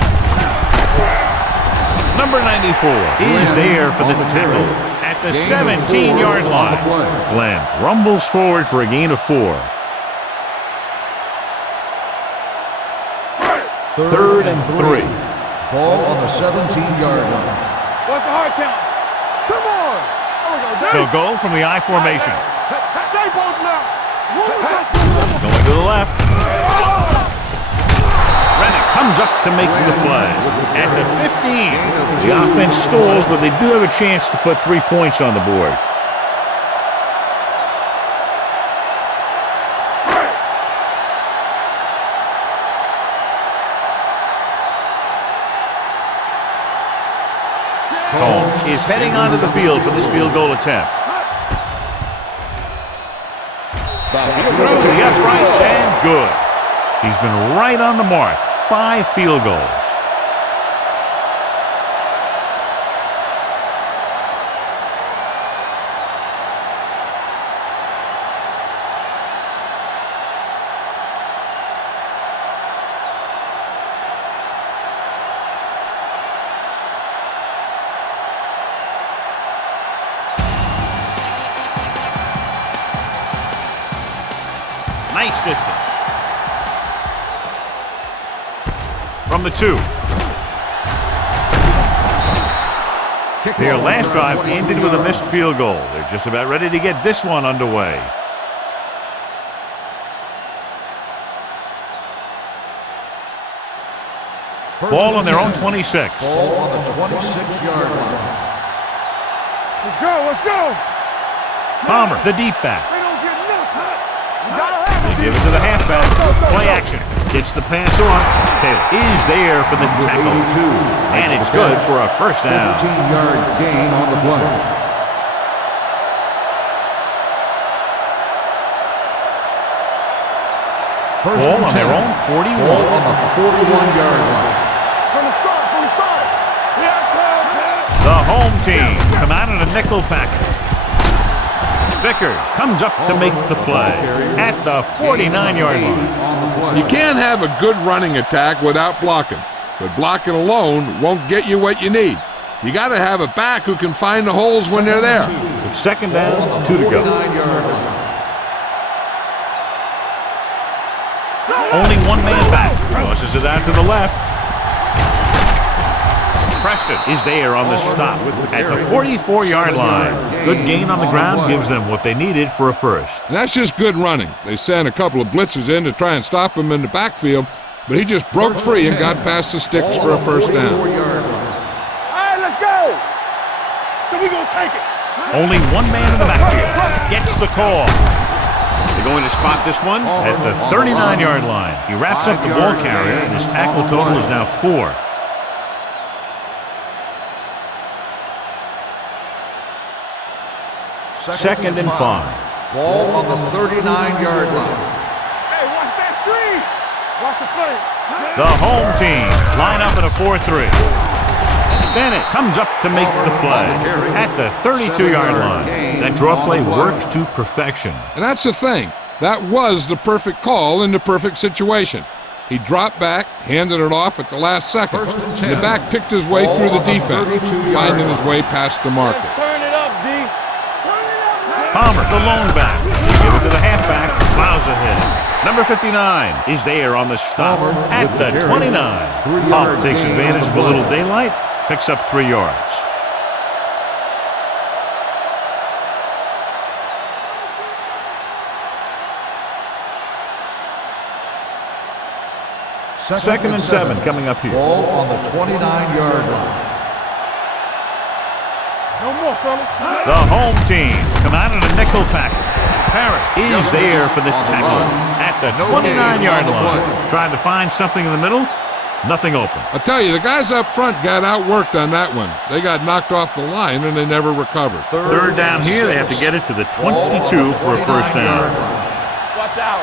Number 94 is there for the tackle at the 17-yard line. Glenn rumbles forward for a gain of 4. 3rd and 3. Ball on the 17-yard line. What's the hard count? Come on. They'll go from the I formation. Stay both now. Going to the left. Rennick comes up to make the play. At the 15, the offense stalls, but they do have a chance to put 3 points on the board. Combs is heading onto the field for this field goal attempt. Through the uprights and good. He's been right on the mark. 5 field goals. Nice distance. From the 2. Their last drive ended with a missed field goal. They're just about ready to get this one underway. Ball on their own 26. Ball on the 26-yard line. Let's go, let's go. Palmer, the deep back. They don't get nothing. You gotta have They give it to the halfback. Play action. Gets the pass on. Taylor is there for the tackle. And it's good for a first down. 15-yard gain on the play. Ball on their own 41. Ball on the 41-yard line. From the start, from the start. Here it comes. The home team come out in a nickel package. Vickers comes up to make the play at the 49-yard line. You can't have a good running attack without blocking, but blocking alone won't get you what you need. You got to have a back who can find the holes when they're there. It's second down, 2 to go. Only one man back. Crosses it out to the left. Preston is there on the stop at the 44-yard line. Good gain on the ground gives them what they needed for a first. And that's just good running. They sent a couple of blitzers in to try and stop him in the backfield, but he just broke free and got past the sticks for a first down. All right, let's go. So we gonna take it. Only one man in the backfield gets the call. They're going to spot this one at the 39-yard line. He wraps up the ball carrier, and his tackle total is now 4. Second and 5. Ball on the 39-yard line. Hey, watch that screen. Watch the play. The home team line up in a 4-3. Bennett comes up to make the play at the 32-yard line. That draw play works to perfection. And that's the thing. That was the perfect call in the perfect situation. He dropped back, handed it off at the last second. And the back picked his way through the defense, finding his way past the marker. Turn it up, D. Turn it up. Palmer, the lone back. They give it to the halfback. Plows ahead. Number 59 is there on the stop at the 29. Palmer takes advantage of a little daylight, picks up 3 yards. Second and 7 coming up here. Ball on the 29-yard line. No more, fellas. The home team come out in a nickel package. Parrott is there for the tackle at the 29-yard line. Trying to find something in the middle. Nothing open. I'll tell you, the guys up front got outworked on that one. They got knocked off the line, and they never recovered. Third down here. They have to get it to the 22 for a first down. Watch out.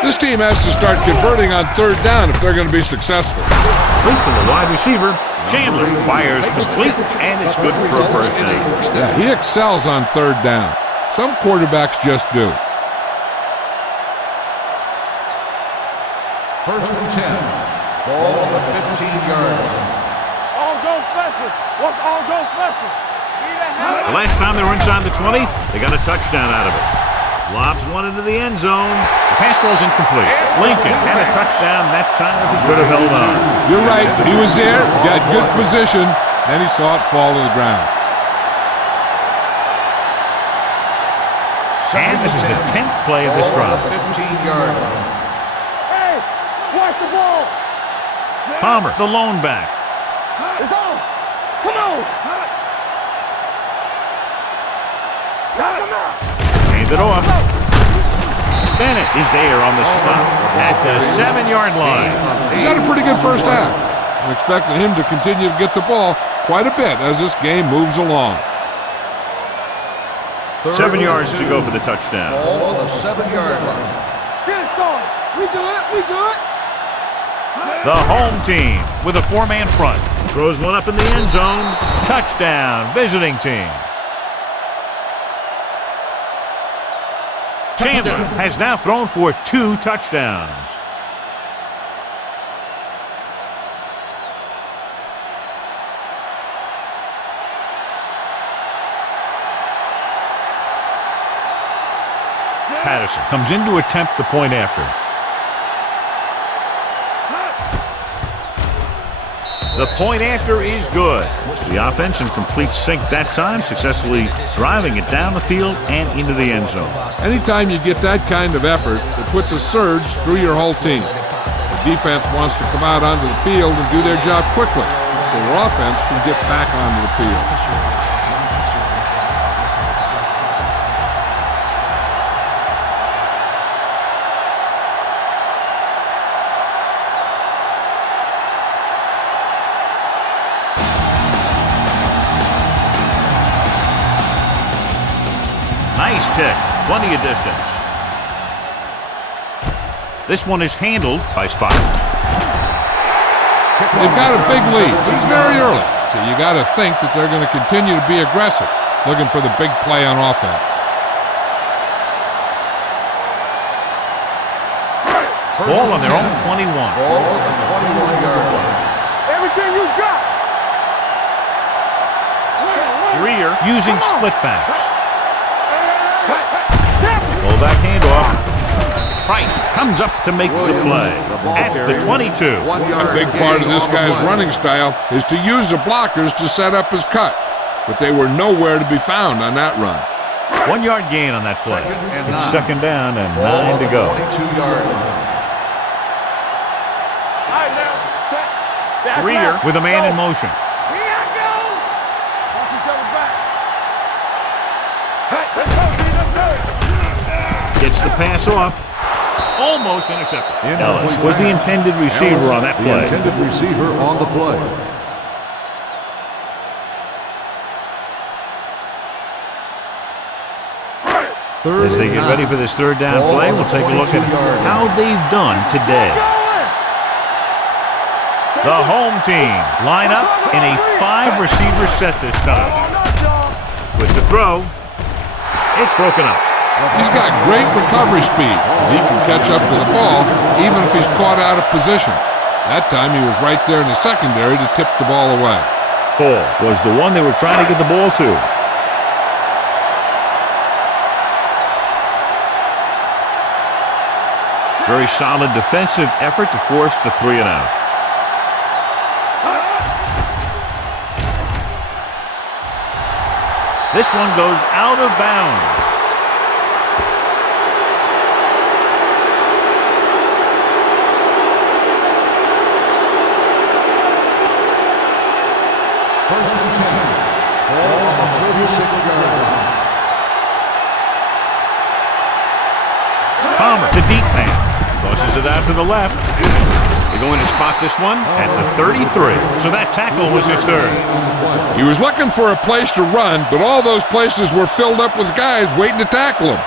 This team has to start converting on third down if they're going to be successful. Complete to the wide receiver. Chandler fires complete, and it's good for a first down. Yeah, he excels on third down. Some quarterbacks just do. First and 10. Ball on the 15-yard line. All go special. What's all go special? The last time they were inside the 20, they got a touchdown out of it. Lobs one into the end zone. The pass ball's incomplete. Lincoln had a touchdown that time if he could have held on. You're right. He was there, got good position, then he saw it fall to the ground. And this is the 10th play of this drive. 15-yard line. Hey, watch Pass the ball. Palmer, the lone back. It's on. Come on. Knock him out. Hand it off. Bennett is there on the stop at the 7-yard line. He's had a pretty good first half. I'm expecting him to continue to get the ball quite a bit as this game moves along. 7 yards to go for the touchdown. Ball on the 7-yard line. Get it, son. We good. We good. The home team with a 4-man front. Throws one up in the end zone. Touchdown, visiting team. Chandler has now thrown for 2 touchdowns. Patterson comes in to attempt the point after. The point after is good. The offense in complete sync that time, successfully driving it down the field and into the end zone. Anytime you get that kind of effort, it puts a surge through your whole team. The defense wants to come out onto the field and do their job quickly, so their offense can get back onto the field. Nice kick, plenty of distance. This one is handled by Spot. They've got a big lead. It's very early, so you got to think that they're going to continue to be aggressive, looking for the big play on offense. Ball on their own 21. Ball on the 21-yard line. Everything you got. Greer using split backs. Pull back handoff. Price comes up to make the play at the 22. A big part of this guy's running style is to use the blockers to set up his cut, but they were nowhere to be found on that run. 1 yard gain on that play. It's 2nd down and 9 to go. 22-yard line. All right, now. Set. Greer with a man in motion. Here I go. Watch each other back. Hey, let's go, D. Let's go. Gets the pass off. Almost intercepted. Ellis was the intended receiver on that The play. intended receiver on the play. As they get ready for this 3rd down play, we'll take a look at how they've done today. The home team line up in a 5-receiver set this time. With the throw, it's broken up. He's got great recovery speed. He can catch up to the ball even if he's caught out of position. That time he was right there in the secondary to tip the ball away. Paul was the one they were trying to get the ball to. Very solid defensive effort to force the 3 and out. This one goes out of bounds. First and 10. Ball on the 36-yard line. Palmer, the deep pass. Tosses it out to the left. They're going to spot this one at the 33. So that tackle was his 3rd. He was looking for a place to run, but all those places were filled up with guys waiting to tackle him.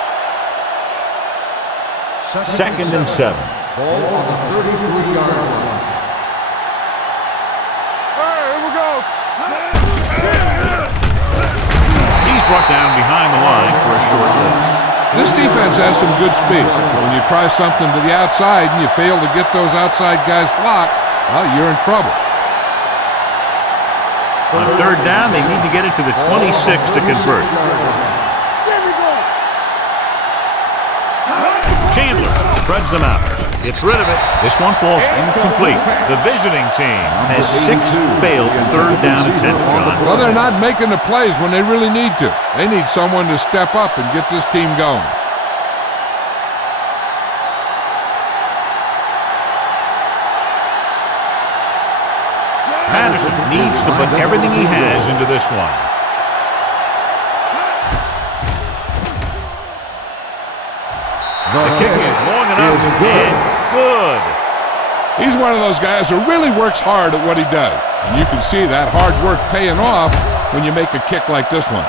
2nd and 7. Ball on the 33-yard line. Here we go. He's brought down behind the line for a short loss. This defense has some good speed. When you try something to the outside and you fail to get those outside guys blocked, well, you're in trouble. On 3rd down, they need to get it to the 26 to convert. There we go. Chandler spreads them out. Gets rid of it. This one falls incomplete. The visiting team has 6 failed 3rd down attempts, John. Well, they're not making the plays when they really need to. They need someone to step up and get this team going. Madison needs to put everything he has into this one. The kick is long enough and good. He's one of those guys who really works hard at what he does. And you can see that hard work paying off when you make a kick like this one.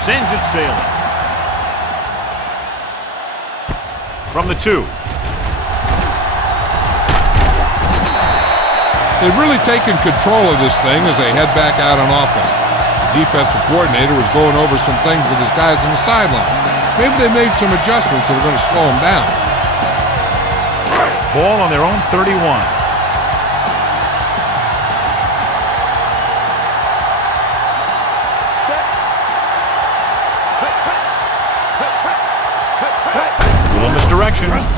Sends it sailing. From the 2. They've really taken control of this thing as they head back out on offense. The defensive coordinator was going over some things with his guys on the sideline. Maybe they made some adjustments that are going to slow them down. Ball on their own 31. Little misdirection. Madden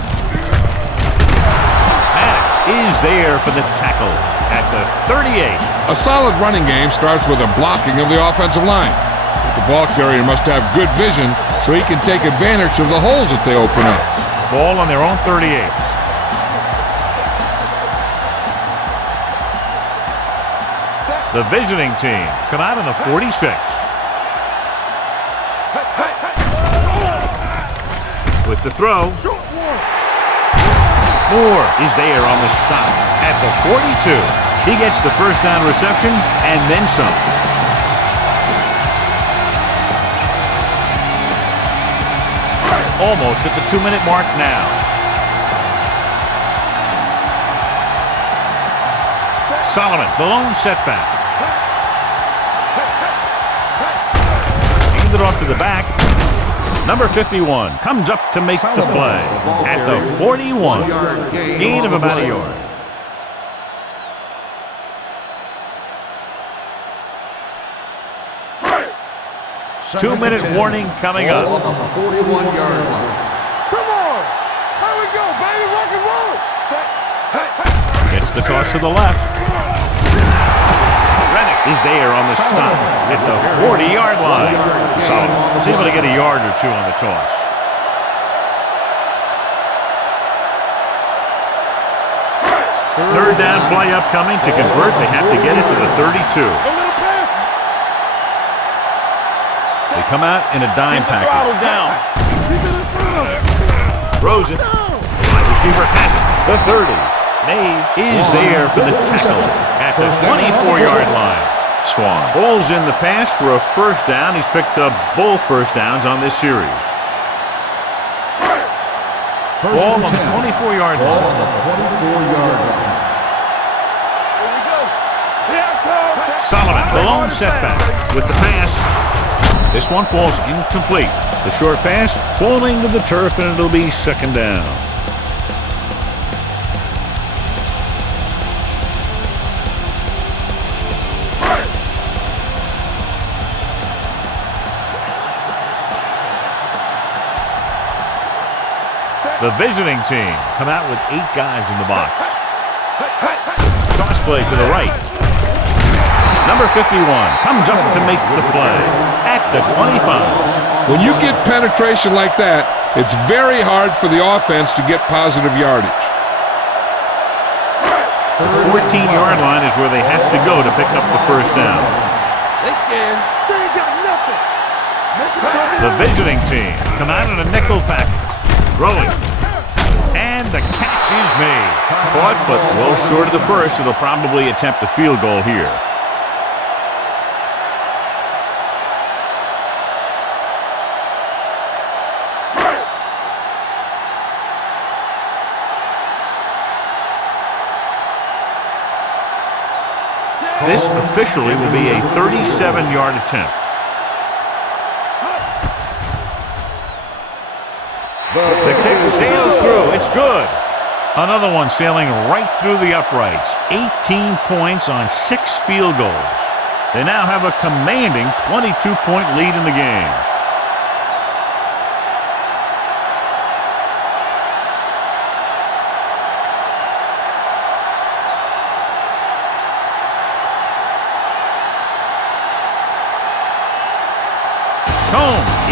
is there for the tackle at the 38. A solid running game starts with a blocking of the offensive line. But the ball carrier must have good vision so he can take advantage of the holes that they open up. Ball on their own 38. The visiting team come out in the 46. With the throw. Moore is there on the stop at the 42. He gets the first down reception and then some. Almost at the 2-minute mark now. Solomon, the lone setback. Handed off to the back. Number 51 comes up to make the play at the 41. Gain of about a yard. Two-minute warning coming up. On the 41-yard line. Come on! Here we go, baby! Rock and roll! Gets the toss to the left. Rennick is there on the stop at the 40-yard line. Solomon was able to get a yard or two on the toss. Third down play upcoming. To convert, they have to get it to the 32. They come out in a dime package. Throws it. Wide receiver has it. The 30. Mays is there for the tackle at the 24-yard line. Swan pulls in the pass for a first down. He's picked up both first downs on this series. Ball on the 24-yard line. Ball on the 24-yard line. Solomon, the lone setback with the pass. This one falls incomplete. The short pass falling to the turf, and it'll be second down. The visiting team come out with 8 guys in the box. Toss play to the right. Number 51 comes up to make the play at the 25. When you get penetration like that, it's very hard for the offense to get positive yardage. The 14-yard line is where they have to go to pick up the first down. They scared. They ain't got nothing. The visiting team come out in a nickel package. Rolling. And the catch is made. Caught, but well short of the first, so they'll probably attempt a field goal here. This officially will be a 37-yard attempt. The kick sails through. It's good. Another one sailing right through the uprights. 18 points on 6 field goals. They now have a commanding 22-point lead in the game.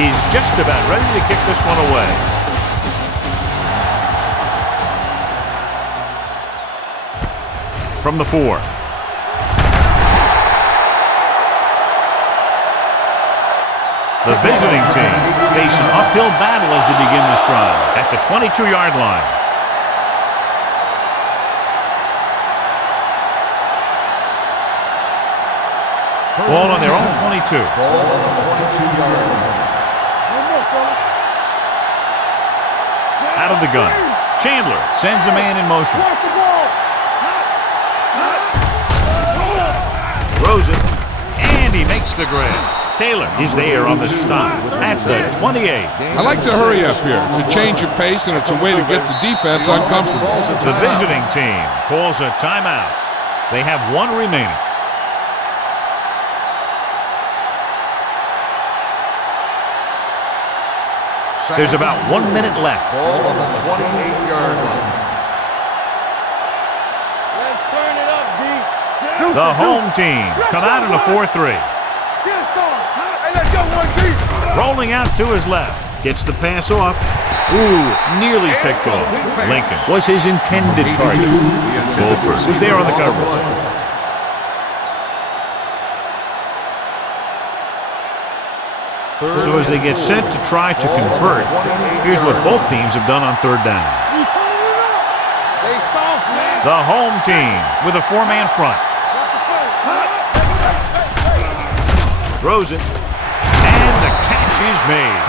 Is just about ready to kick this one away. From the 4. The visiting team face an uphill battle as they begin this drive at the 22-yard line. Ball on their own 22. Ball on the 22-yard line. Out of the gun. Chandler sends a man in motion. Throws it, and he makes the grab. Taylor is there on the stop at the 28. I like to hurry up here. It's a change of pace, and it's a way to get the defense uncomfortable. The visiting team calls a timeout. They have one remaining. There's about 1 minute left. Ball on the 28-yard line. Let's turn it up, D. The home team come out in a 4-3. Hey, let's go, 1D. Rolling out to his left. Gets the pass off. Ooh, nearly picked off. Lincoln was his intended target. Wolford was there on the coverage. So as they get set to try to convert, here's what both teams have done on third down. The home team with a 4-man front. Throws it, and the catch is made.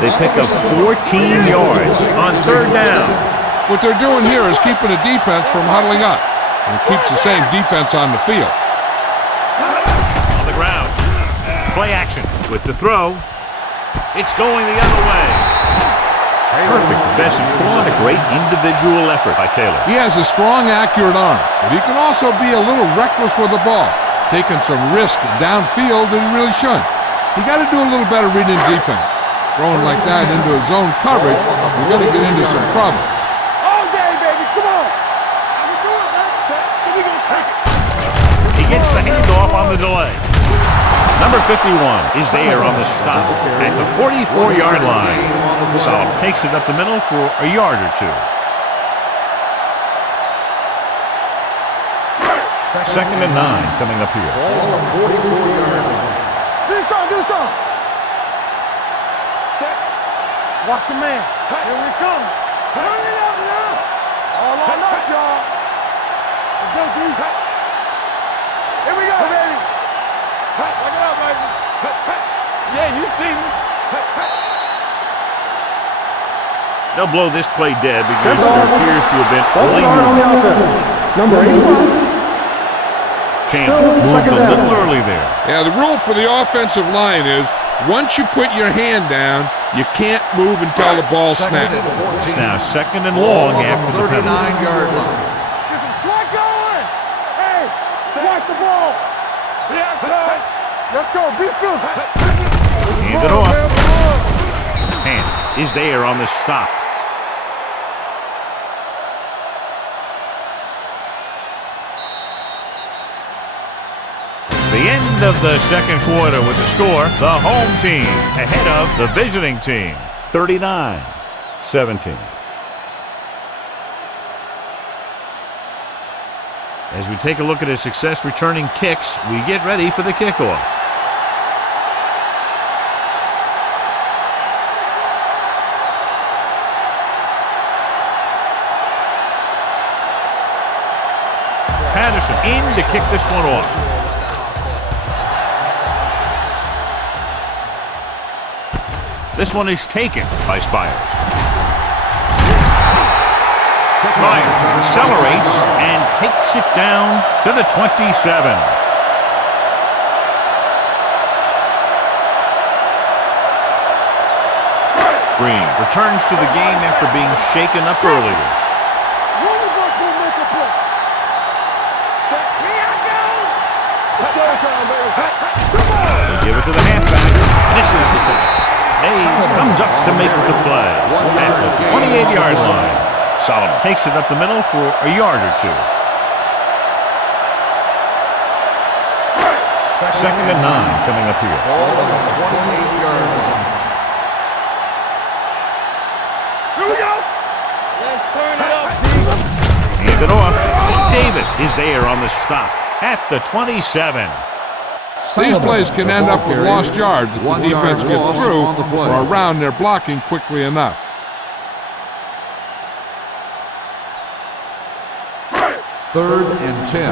They pick up 14 yards on third down. What they're doing here is keeping the defense from huddling up. And it keeps the same defense on the field. On the ground. Play action with the throw. It's going the other way. Perfect defensive call and a great individual effort by Taylor. He has a strong, accurate arm, but he can also be a little reckless with the ball, taking some risk downfield that he really shouldn't. You got to do a little better reading defense. Throwing like that into a zone coverage, you're going to get into some trouble. All day, baby, come on. How we doing, man? We gonna take it. He gets the handoff on the delay. Number 51 is there on the stop at the 44-yard line. Solomon takes it up the middle for a yard or two. Second and 9 coming up here. Ball on the 44-yard line. Do something. Set. Watch your man. Here we come. Turn it up now. All on us, y'all. Let's go, D. Here we go, baby. Look it up, baby. Yeah, you see me. They'll blow this play dead because there appears to have been Let's start on the offense. Number 81. Chandler moved second a down. little early there. Yeah, the rule for the offensive line is once you put your hand down, you can't move until the ball Second snaps. and 14. It's now second and Ball long on after the the penalty. 39-yard line. Get some slack going. Hey, watch the ball. Yeah, son. Let's go. Be fierce. Hand it off. Hand is there on the stop. It's the end of the second quarter with the score. The home team ahead of the visiting team. 39-17. As we take a look at his success returning kicks, we get ready for the kickoff. Patterson in to kick this one off. This one is taken by Spires. Spires accelerates and takes it down to the 27. Green returns to the game after being shaken up earlier. One of us will make a play. Set. Here I go. It's showtime, baby. Give it to the halfback. Misses the tackle. Mays comes up to make the play at the 28-yard line. Solomon takes it up the middle for a yard or two. Second and 9 coming up here. Ball on the 28-yard line. Here we go. Let's turn it up, Hand it off. Davis is there on the stop at the 27. These plays can end up with lost yards if the defense gets through or around their blocking quickly enough. Third and 10.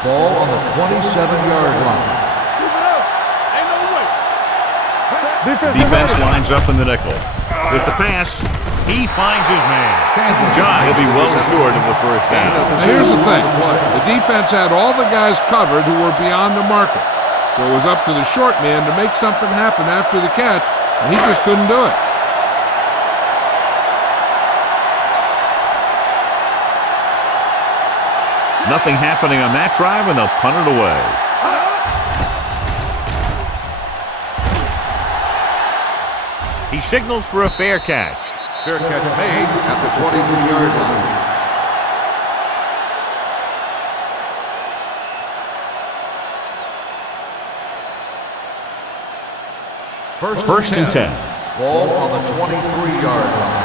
Ball on the 27-yard line. Keep it up. Ain't no way. Defense lines up in the nickel. With the pass, he finds his man. John, he'll be well short of the first down. Now here's the thing. The defense had all the guys covered who were beyond the marker. So it was up to the short man to make something happen after the catch, and he just couldn't do it. Nothing happening on that drive, and they'll punt it away. He signals for a fair catch. Fair catch made at the 23-yard line. First and 10. Ball on the 23-yard line.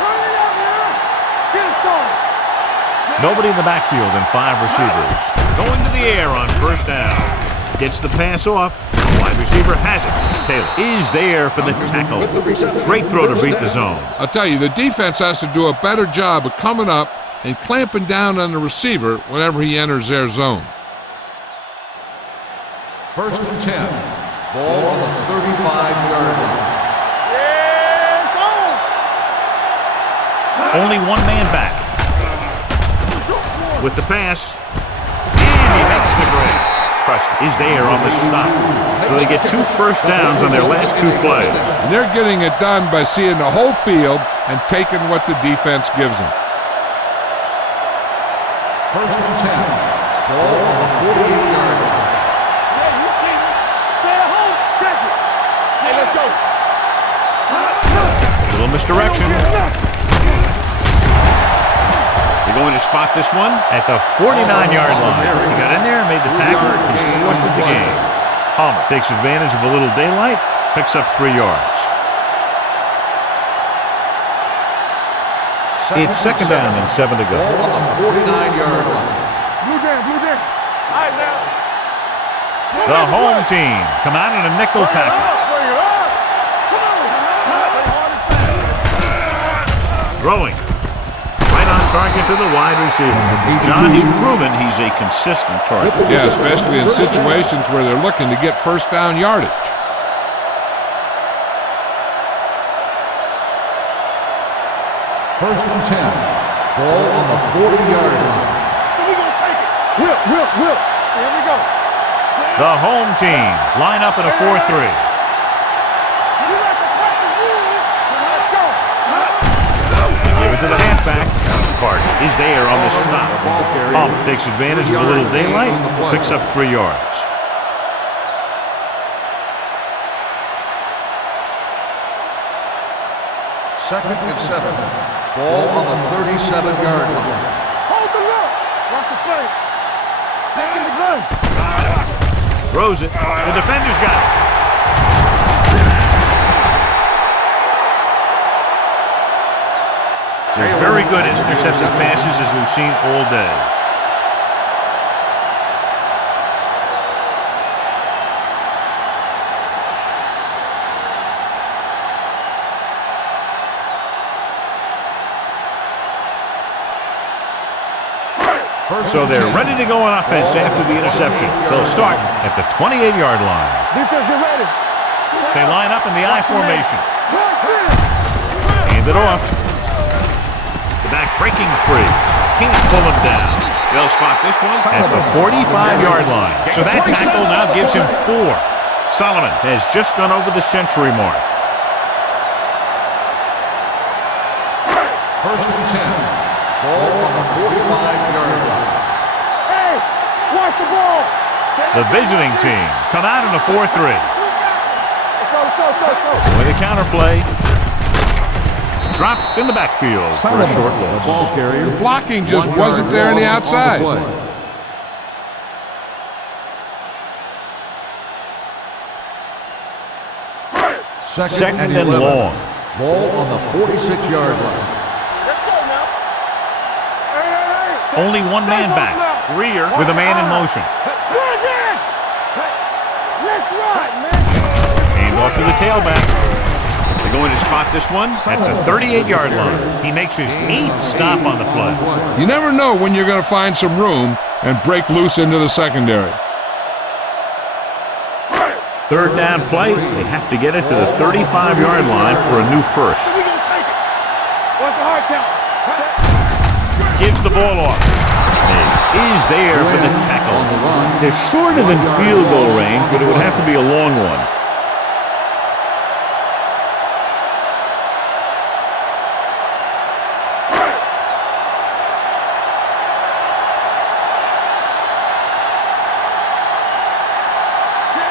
Turn it up now. Get it started. Nobody in the backfield and 5 receivers. Going to the air on first down. Gets the pass off. Wide receiver has it. Taylor is there for the tackle. Great throw to beat the zone. I'll tell you, the defense has to do a better job of coming up and clamping down on the receiver whenever he enters their zone. First and 10. Ball on the 35-yard line. Yes, on. Only one man back. With the pass. And he makes the break. Preston is there on the stop. So they get 2 first downs on their last 2 plays. And they're getting it done by seeing the whole field and taking what the defense gives them. First and 10. Ball on the 48-yard line. Yeah, you see me. Stay at home. Check it. Hey, let's go. Little misdirection. They're going to spot this one at the 49-yard line. He got in there and made the tackle. He's 4th of the game. Palmer takes advantage of a little daylight, picks up 3 yards. It's second down and 7 to go. Ball on the 49-yard line. Blue jam, blue jam. All right, now. The home team come out in a nickel package. Bring it up. Come on. Throwing. Right on target to the wide receiver. John, he's proven he's a consistent target. Yeah, especially in situations where they're looking to get first down yardage. First and 10. Ball on the 40-yard line. So we gonna take it. Whip. Here we go. The home team line up in a 4-3. You like to cut the rules. Let's go. Give it to the halfback. Carter is there on the stop. Palmer takes advantage of a little daylight, picks up 3 yards. Second and 7. Ball on the 37-yard line. Hold the look. Watch the play. Second to gun. Throws it. The defender's got it. They're very good at intercepting passes, as we've seen all day. So they're ready to go on offense after the interception. They'll start at the 28-yard line. Defense, get ready. They line up in the I formation. Hand it off. The back breaking free. Can't pull him down. They'll spot this one at the 45-yard line. So that tackle now gives him 4. Solomon has just gone over the century mark. First and 10. Ball on the 45-yard line. Hey, watch the ball. The visiting team come out in a 4-3. With a counter play. Dropped in the backfield for a short loss. Ball carrier. The blocking just 1 wasn't yard there on the loss outside. play. Second and 11. long. Ball on the 46-yard line. Only one man back. Rear with a man in motion. Hand off to the tailback. They're going to spot this one at the 38-yard line. He makes his 8th stop on the play. You never know when you're going to find some room and break loose into the secondary. Third down play. They have to get it to the 35-yard line for a new first. Gives the ball off. Is there for the tackle. They're sort of in field goal range, but it would have to be a long one.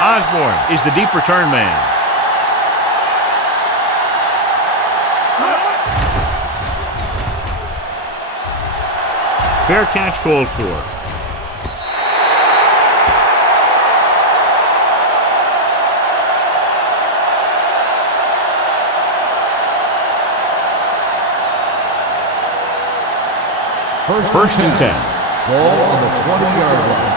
Osborne is the deep return man. Fair catch called for. First and 10. Ball on the 20-yard line.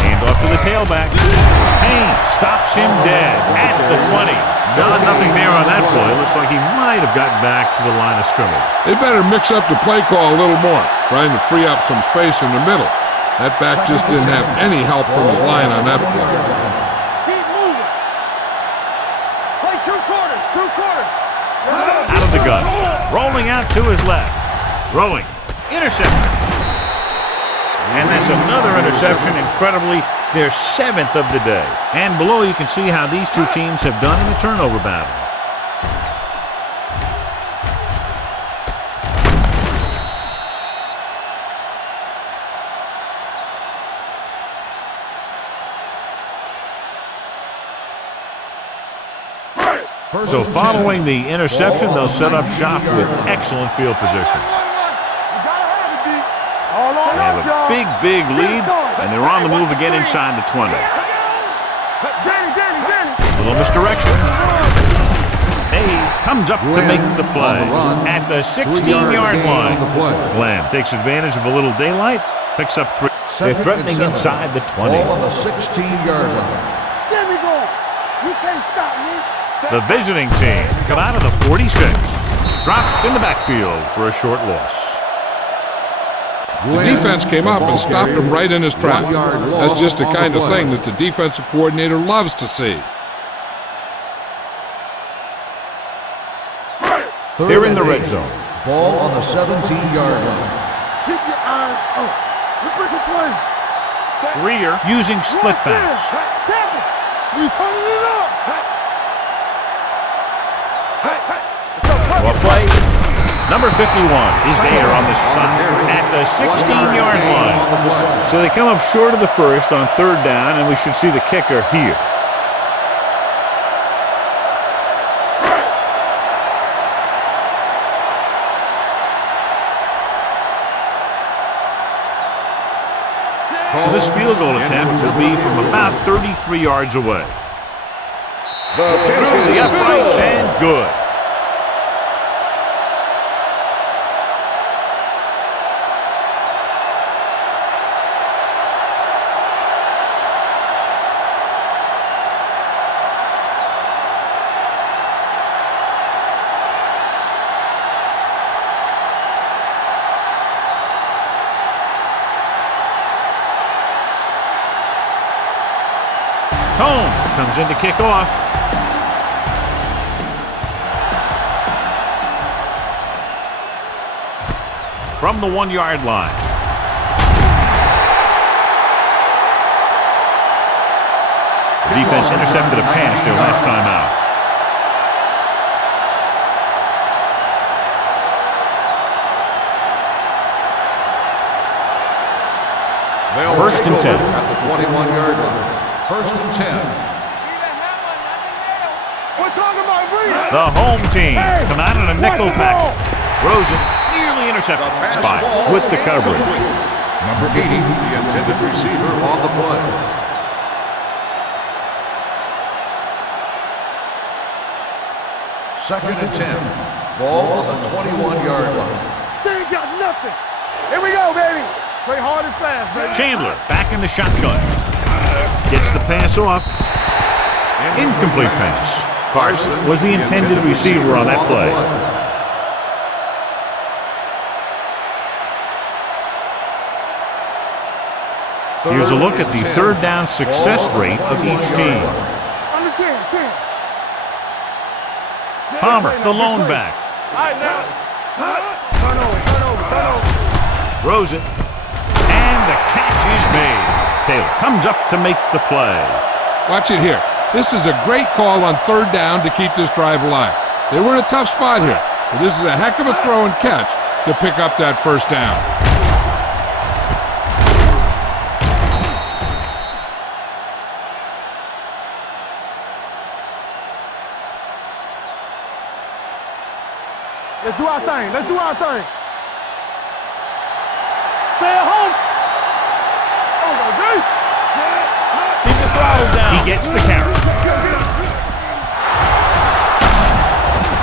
Hand off to the tailback. Payne stops him dead at the 20. John, nothing there on that play. Looks like he might have gotten back to the line of scrimmage. They better mix up the play call a little more, trying to free up some space in the middle. That back just didn't have any help from his line on that play. Keep moving. Play 2 quarters. Out of the gun. Rolling out to his left. Throwing. Interception. And that's another interception. Incredibly, their 7th of the day. And below you can see how these two teams have done in the turnover battle. So following the interception, they'll set up shop with excellent field position. They have a big lead, and they're on the move again inside the 20. Little misdirection. Hayes comes up to make the play at the 16-yard line. Glenn takes advantage of a little daylight, picks up 3. They're threatening inside the 20. Ball on the 16-yard line. There we go. You can't stop me. The visiting team come out of the 46. Dropped in the backfield for a short loss. The defense came up and stopped him right in his tracks. That's just the kind of thing that the defensive coordinator loves to see. They're in the red zone. Ball on the 17-yard line. Keep your eyes up. Let's make a play. Rear using split pass. Tackle. We turning it up. Well, play number 51 is there on the stop at the 16-yard line. So they come up short of the first on 3rd down, and we should see the kicker here. So this field goal attempt will be from about 33 yards away. Through the uprights and good. Combs comes in to kick off. From the 1-yard line. The defense intercepted a pass their last time out. First and 10. At the 21-yard line. First and 10. We're talking about breathing. The home team come out in a nickel package. Rosen nearly intercepted. Spy with the coverage. Number 80, the intended receiver on the play. Second and 10. Ball on the 21-yard line. They ain't got nothing. Here we go, baby. Play hard and fast, baby. Chandler back in the shotgun. Gets the pass off. Incomplete pass. Carson was the intended receiver on that play. Here's a look at the third down success rate of each team. Under 10. Palmer, the lone back. All right, now. Turn over. Throws it. And the catch is made. Taylor comes up to make the play. Watch it here. This is a great call on third down to keep this drive alive. They were in a tough spot here, but this is a heck of a throw and catch to pick up that first down. Let's do our thing. Stay at home. Keep the throttle down. He gets the carry.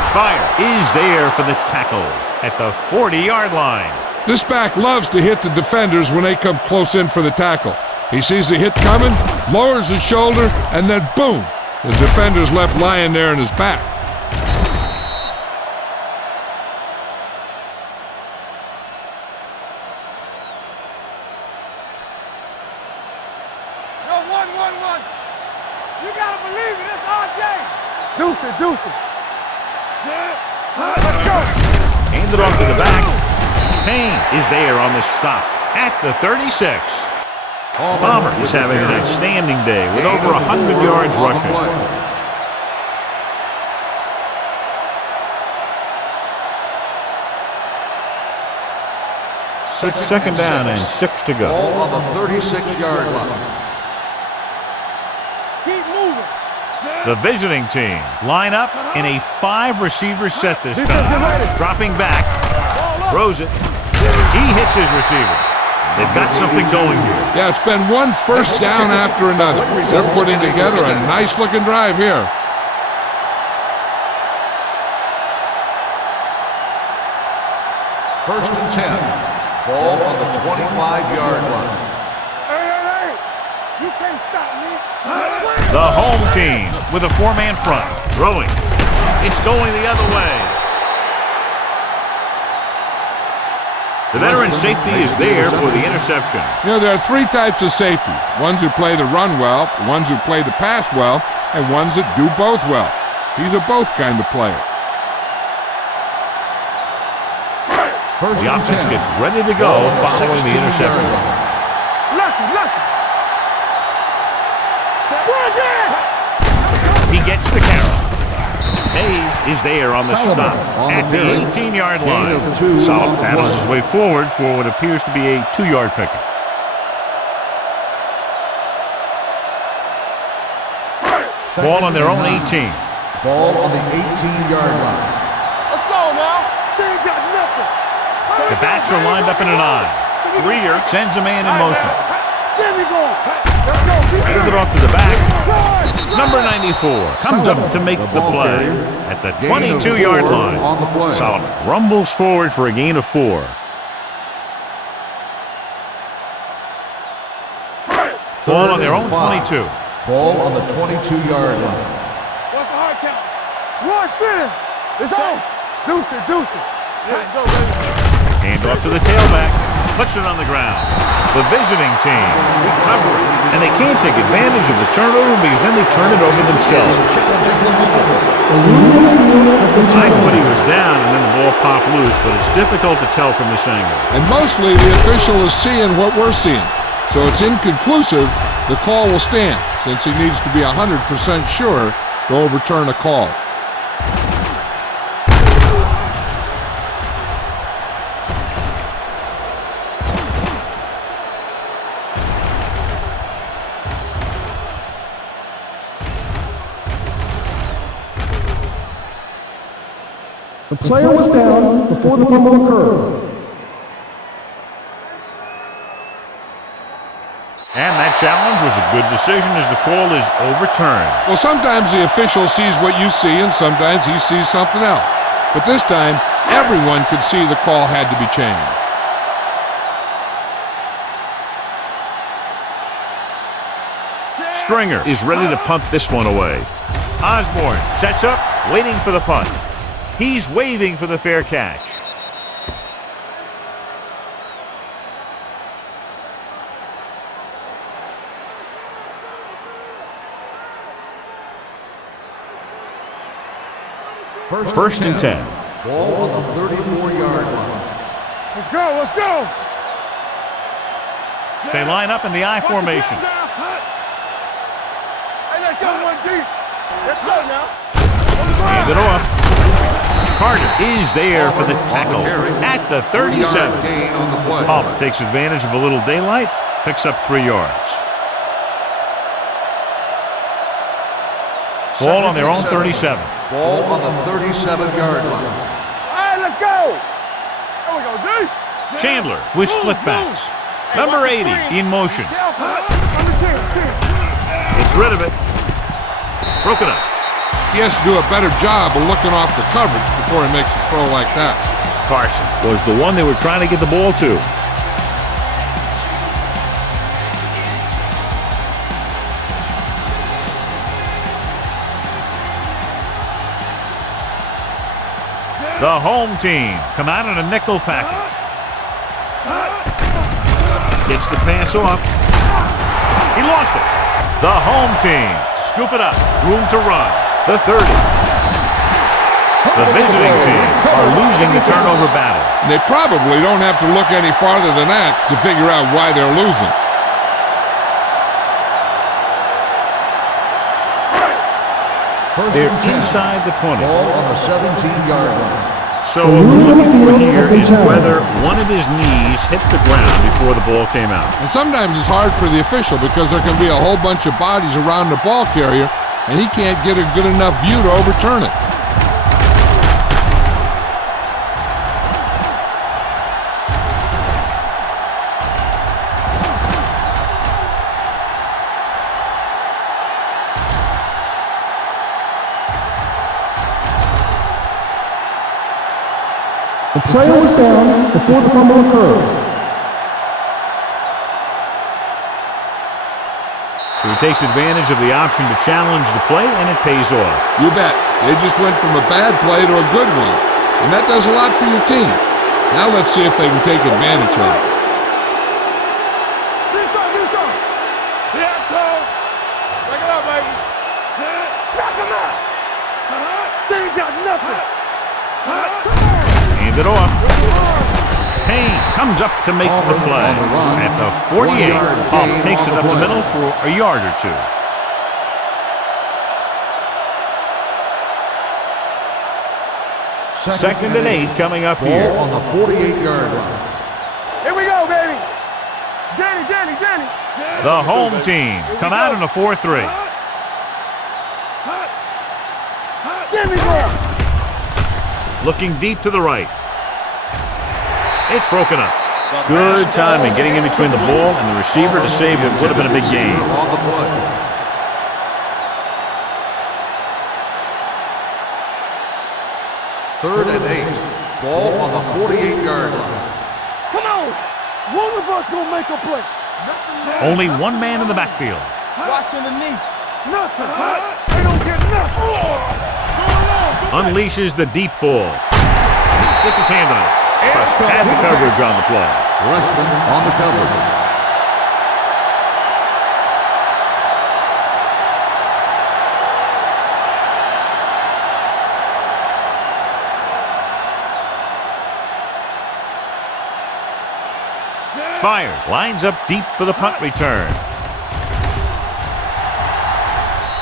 Spire is there for the tackle at the 40-yard line. This back loves to hit the defenders when they come close in for the tackle. He sees the hit coming, lowers his shoulder, and then boom, the defender's left lying there in his back. You gotta believe it. It's our game. Deuce it. Let's go. Handed off to the back. Payne is there on the stop at the 36. Palmer is having an outstanding day with over 100 yards rushing. It's second down and 6 to go. Ball on the 36-yard line. Keep moving. The visiting team line up in a 5-receiver set this time. Dropping back, throws it. He hits his receiver. They've got something going here. Yeah, it's been one first down after another. They're putting together a nice-looking drive here. First and 10. Ball on the 25-yard line. Hey. You can't stop me. The home team with a 4-man front. Throwing. It's going the other way. The veteran safety is there for the interception. You know, there are 3 types of safety. Ones who play the run well, ones who play the pass well, and ones that do both well. He's a both kind of player. The offense gets ready to go following the interception. Lucky. He gets the carry. Hayes is there on the stop at the 18-yard line. Solomon battles his way forward for what appears to be a 2-yard pickup. Ball on their own 18. Ball on the 18-yard line. Let's go now. They ain't got nothing. The backs are lined up in an I. Greer sends a man in motion. There we go. Let's go. Handed off to the back. Number 94 comes up to make the play at the 22-yard line. Solomon rumbles forward for a gain of 4. Ball on their own 22. Ball on the 22-yard line. What's the hard count? One center. It's on. Deuce it. Let's go, baby. Hand off to the tailback. Puts it on the ground. The visiting team recovering. And they can't take advantage of the turnover because then they turn it over themselves. I thought he was down and then the ball popped loose, but it's difficult to tell from this angle. And mostly the official is seeing what we're seeing. So it's inconclusive. The call will stand since he needs to be 100% sure to overturn a call. The player was down before the fumble occurred. And that challenge was a good decision as the call is overturned. Well, sometimes the official sees what you see and sometimes he sees something else. But this time, everyone could see the call had to be changed. Stringer is ready to punt this one away. Osborne sets up, waiting for the punt. He's waving for the fair catch. First and 10. Ball on the 34-yard line. Let's go, let's go. They line up in the I formation. Hey, let's go, 1 deep. Let's go now. Hand it off. Carter is there for the tackle at the 37. Gain on the play. Palmer takes advantage of a little daylight, picks up 3 yards. Ball on their own 37. Ball on the 37-yard line. All right, let's go. There we go, D. Chandler with split backs. Number 80 in motion. It's rid of it. Broken up. He has to do a better job of looking off the coverage before he makes a throw like that. Carson was the one they were trying to get the ball to. The home team come out in a nickel package. Gets the pass off. He lost it. The home team scoop it up. Room to run. The 30. The visiting team are losing the turnover battle. They probably don't have to look any farther than that to figure out why they're losing. They're inside the 20. Ball on the 17-yard line. So what we're looking for here is whether one of his knees hit the ground before the ball came out. And sometimes it's hard for the official because there can be a whole bunch of bodies around the ball carrier and he can't get a good enough view to overturn it. The player was down before the fumble occurred. So he takes advantage of the option to challenge the play, and it pays off. You bet. They just went from a bad play to a good one. And that does a lot for your team. Now let's see if they can take advantage of it. Yeah, Cole. Break it up, baby. Knock him out. They ain't got nothing. Hand it off. Payne comes up to make the play. At the 48, Hall takes it up the middle for a yard or two. Second and 8 coming up here. Ball on the 48-yard line. Here we go, baby. Jenny. The home team come out in a 4-3. Give me more. Looking deep to the right. It's broken up. Good timing getting in between the ball and the receiver to save what would have been a big gain. On the play. Third and 8. Ball on the 48-yard line. Come on. One of us gonna make a play. Only one man in the backfield. Watching the knee. Nothing. They don't get nothing. Unleashes the deep ball. Gets his hand on it. Preston had the coverage on the play. Preston on the coverage. Spires lines up deep for the punt return.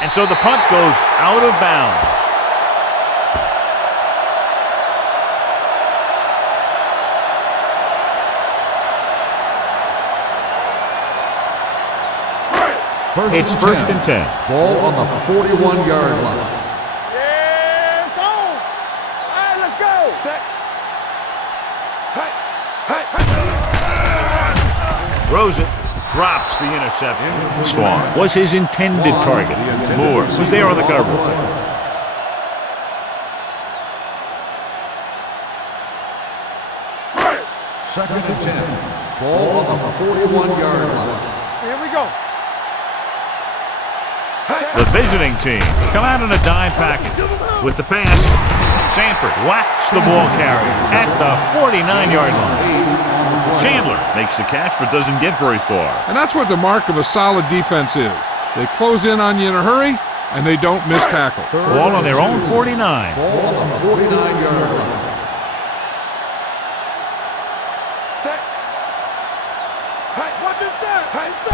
And so the punt goes out of bounds. It's first and 10. Ball on the 41-yard line. Yeah, it's on. All right, let's go. Throws it. Drops the interception. Swan was his intended target. Moore was there on the coverage. Second and 10. Ball on the 41-yard line. Here we go. The visiting team come out in a dime package. With the pass, Sanford whacks the ball carrier at the 49-yard line. Chandler makes the catch but doesn't get very far. And that's what the mark of a solid defense is. They close in on you in a hurry, and they don't miss tackle. Ball on their own 49. Ball on the 49-yard line.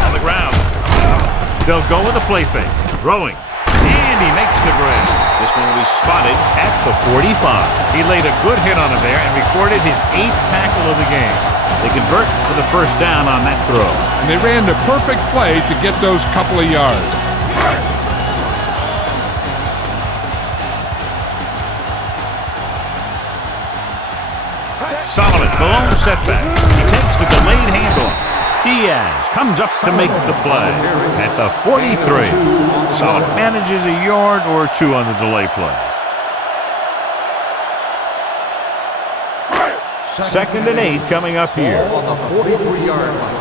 On the ground. They'll go with a play fake. Throwing. And he makes the grab. This one will be spotted at the 45. He laid a good hit on him there and recorded his 8th tackle of the game. They convert for the first down on that throw. And they ran the perfect play to get those couple of yards. Solomon, the lone setback. He takes the delayed handoff. Diaz comes up to make the play at the 43. Solomon manages a yard or two on the delay play. Second and 8 coming up here. Ball on the 43-yard line.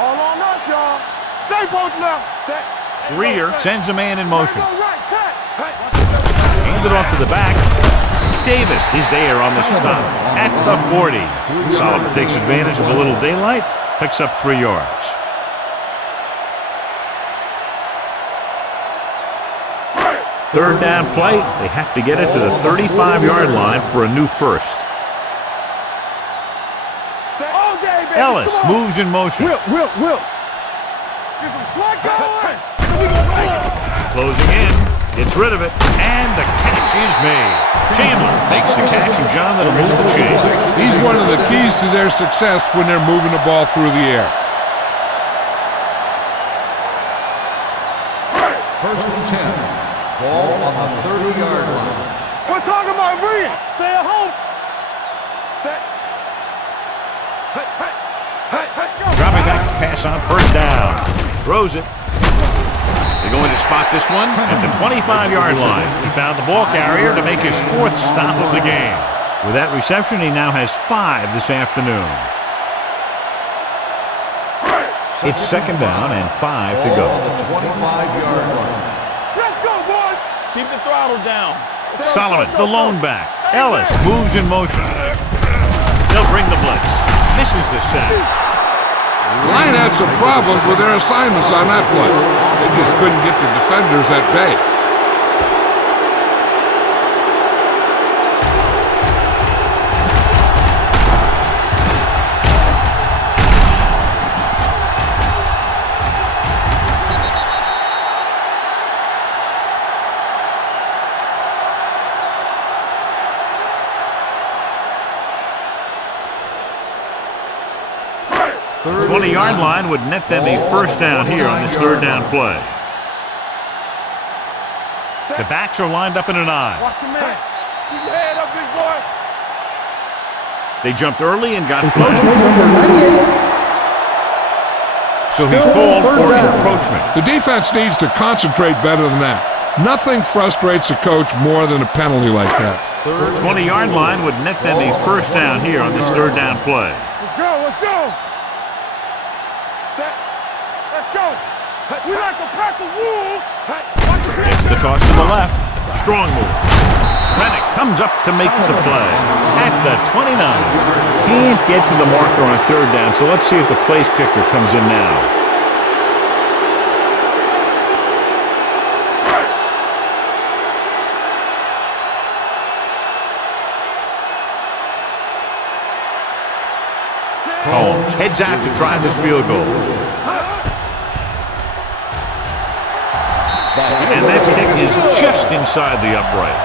All on us, y'all. Stay both now. Set. Greer sends a man in motion. Right, cut. Handed off to the back. Davis is there on the stop at the 40. Solomon takes advantage of a little daylight, picks up 3 yards. Third down play. They have to get it to the 35-yard line for a new first. All day, baby. Ellis moves in motion. Will. Get some slack going. Closing in. Gets rid of it. And the catch is made. Chandler makes the catch, and John, that'll move the chains. He's one of the keys to their success when they're moving the ball through the air. First and 10. Ball on the 30-yard line. We're talking about Reed. Stay at home. Set. Dropping back to pass on first down. Throws it. They're going to spot this one at the 25-yard line. He found the ball carrier to make his 4th stop of the game. With that reception, he now has 5 this afternoon. It's second down and 5 to go. Ball on the 25-yard line. Let's go, boys. Keep the throttle down. Solomon, the lone back. Ellis moves in motion. They'll bring the blitz. Misses the sack. The line had some problems with their assignments on that play. They just couldn't get the defenders at bay. The 20-yard line would net them a first down here on this third down play. The backs are lined up in an I. Watch your man. Keep your head up, big boy. They jumped early and got Encroachment flagged. number 98. So he's called for encroachment. The defense needs to concentrate better than that. Nothing frustrates a coach more than a penalty like that. 20-yard line would net them a first down here on this third down play. Let's go. Set. Let's go. We like to pack the wolves. Gets the toss to the left. Strong move. Rennick comes up to make the play at the 29. Can't get to the marker on third down, so let's see if the place kicker comes in now. Holmes heads out to try this field goal. And that kick is just inside the upright.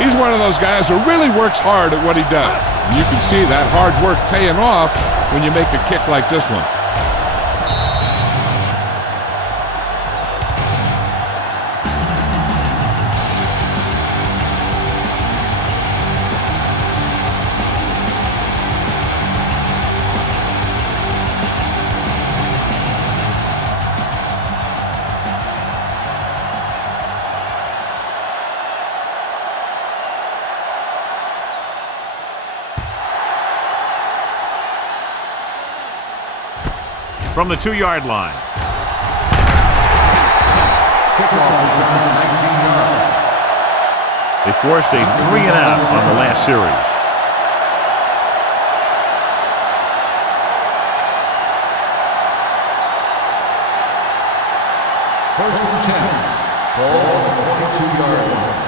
He's one of those guys who really works hard at what he does. And you can see that hard work paying off when you make a kick like this one. from the 2-yard line. Kickoff return 19 yards. They forced a 3-and-out on the last series. First and 10. Ball on the 22-yard line.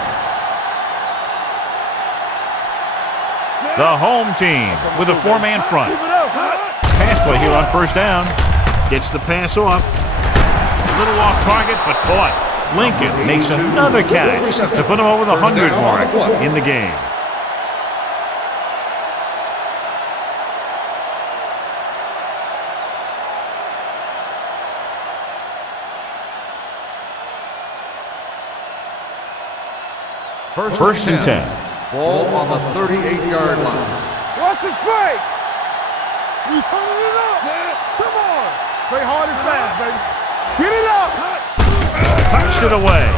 The home team with a 4-man front. Pass play here on first down. Gets the pass off. A little off target, but caught. Lincoln makes another catch to put him over the 100 mark in the game. First and 10. Ball on the 38-yard line. Watch it fake. You turning it up. Come on. Play hard and fast, baby. Get it up. Touched it away.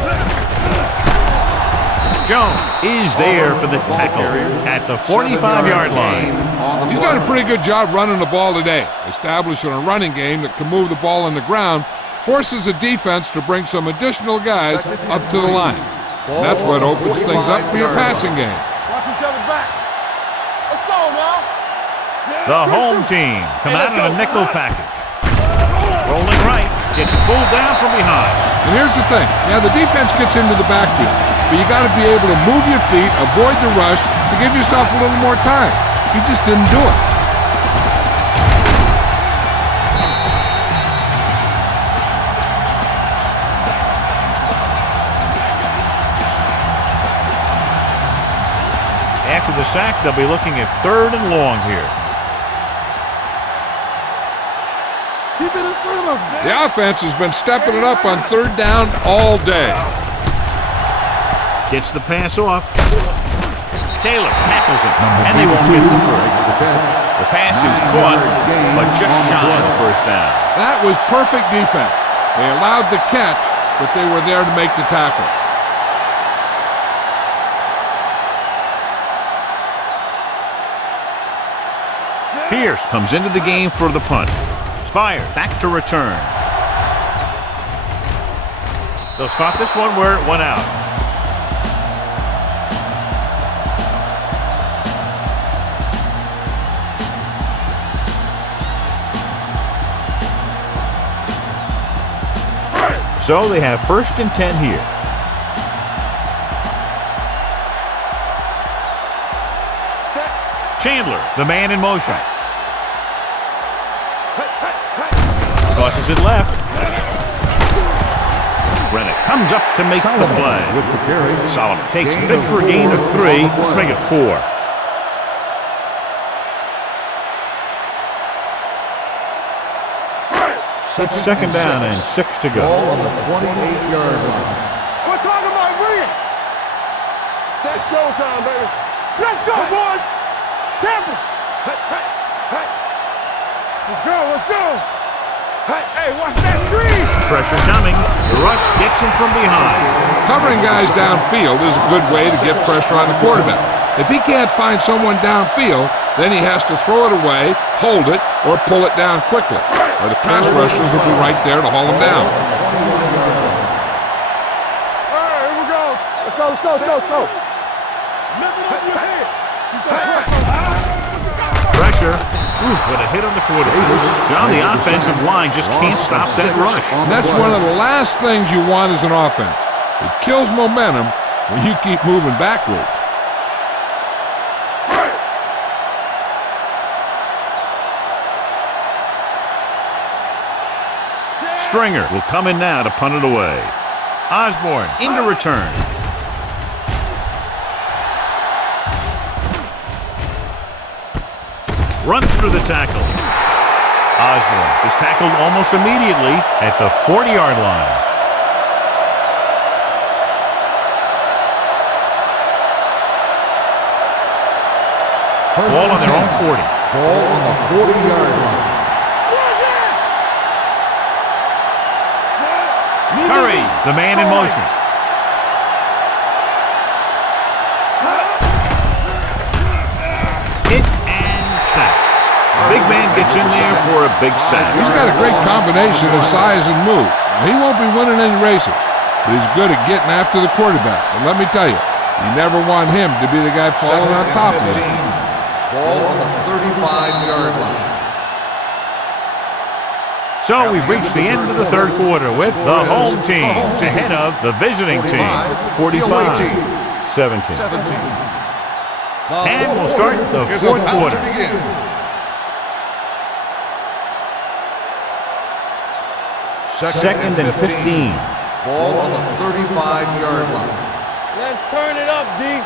Jones is there for the tackle at the 45-yard line. He's done a pretty good job running the ball today, establishing a running game that can move the ball on the ground, forces the defense to bring some additional guys up to the line. And that's what opens things up for your passing game. Watch each other back. Let's go, now. The home team come out in a nickel package. Rolling right, gets pulled down from behind. And here's the thing. Now, the defense gets into the backfield, but you got to be able to move your feet, avoid the rush, to give yourself a little more time. He just didn't do it. After the sack, they'll be looking at 3rd and long here. Keep it in front of him. The offense has been stepping it up on 3rd down all day. Gets the pass off. Taylor tackles him, and they won't get the first. The pass is caught, but just shy of the first down. That was perfect defense. They allowed the catch, but they were there to make the tackle. Pierce comes into the game for the punt. Spire back to return. They'll spot this one where it went out. So they have 1st and 10 here. Chandler, the man in motion. Tosses it left. Rennick comes up to make the play. With the carry. Solomon takes the pitch for a gain of 3. Let's make it 4. It's 2nd down and 6 to go. Ball on the 28-yard line. We're talking about bring it. Set showtime, baby. Let's go, boys. Temple. Let's go, let's go. Hey, watch that screen. Pressure coming. The rush gets him from behind. Covering guys downfield is a good way to get pressure on the quarterback. If he can't find someone downfield, then he has to throw it away, hold it, or pull it down quickly. Or the pass rushers will be right there to haul him down. All right, here we go. Let's go, let's go, let's go, let's go. Nothing over your head. Pressure. What a hit on the quarterback. John, the offensive line just can't stop that rush. And that's one of the last things you want as an offense. It kills momentum when you keep moving backwards. Stringer will come in now to punt it away. Osborne into return. Runs through the tackle. Osborne is tackled almost immediately at the 40-yard line. Ball on their own 40. Ball on the 40-yard line. Curry, the man in motion. Hit and sack. Big man gets in there for a big sack. He's got a great combination of size and move. He won't be winning any races, but he's good at getting after the quarterback. And let me tell you, you never want him to be the guy falling on top of you. Ball on the 35-yard line. So we've reached the end of the third quarter with the home team ahead of the visiting team, 45-17. And we'll start the fourth quarter. Second and 15. Ball on the 35-yard line. Let's turn it up, D.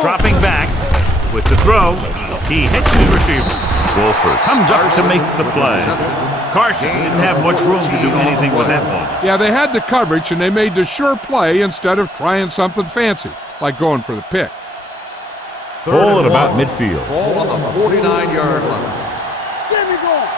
Dropping back with the throw. He hits his receiver. Wolford comes up to make the play. Carson didn't have much room to do anything with that ball. Yeah, they had the coverage, and they made the sure play instead of trying something fancy, like going for the pick. Ball at about midfield. Ball on the 49-yard line. Get me going.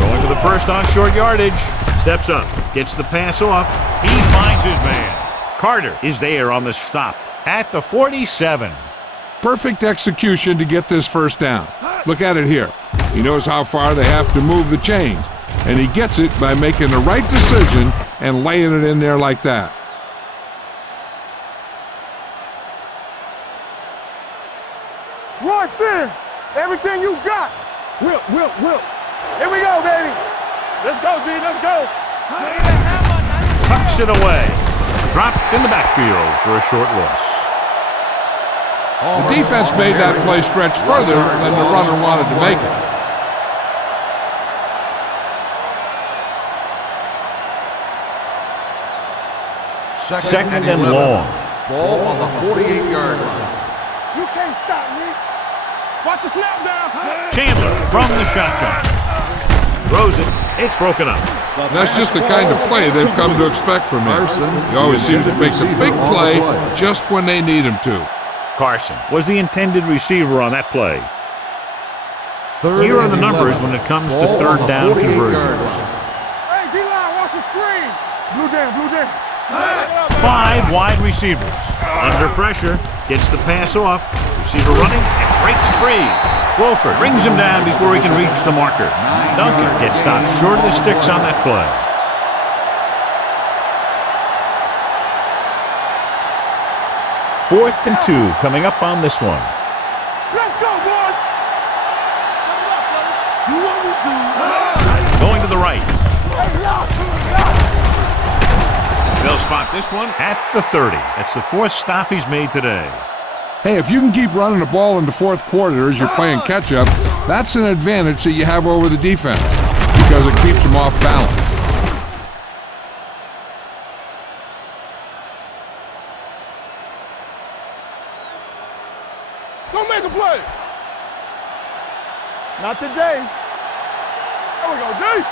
Going to the first on short yardage. Steps up, gets the pass off. He finds his man. Carter is there on the stop at the 47. Perfect execution to get this first down. Look at it here. He knows how far they have to move the chains, and he gets it by making the right decision and laying it in there like that. Roy Sin, everything you got. Whip. Here we go, baby. Let's go, D. Let's go. Tucks it away. Dropped in the backfield for a short loss. The defense made that play stretch further than the runner wanted to make it. Second and long. Ball on the 48-yard line. You can't stop me. Watch the snap down. Chandler from the shotgun. Throws it. It's broken up. That's just the kind of play they've come to expect from him. He always seems to make the big play just when they need him to. Carson was the intended receiver on that play. Here are the numbers when it comes to third down conversions. Hey, D-line, watch the screen. Blue down. 5 wide receivers. Under pressure, gets the pass off. Receiver running and breaks free. Wolford brings him down before he can reach the marker. Duncan gets stopped short of the sticks on that play. Fourth and 2 coming up on this one. Let's go, boys. Do what we do. Going to the right. They'll spot this one at the 30. That's the fourth stop he's made today. Hey, if you can keep running the ball in the fourth quarter as you're playing catch-up, that's an advantage that you have over the defense because it keeps them off balance. Don't make a play. Not today. There we go, D.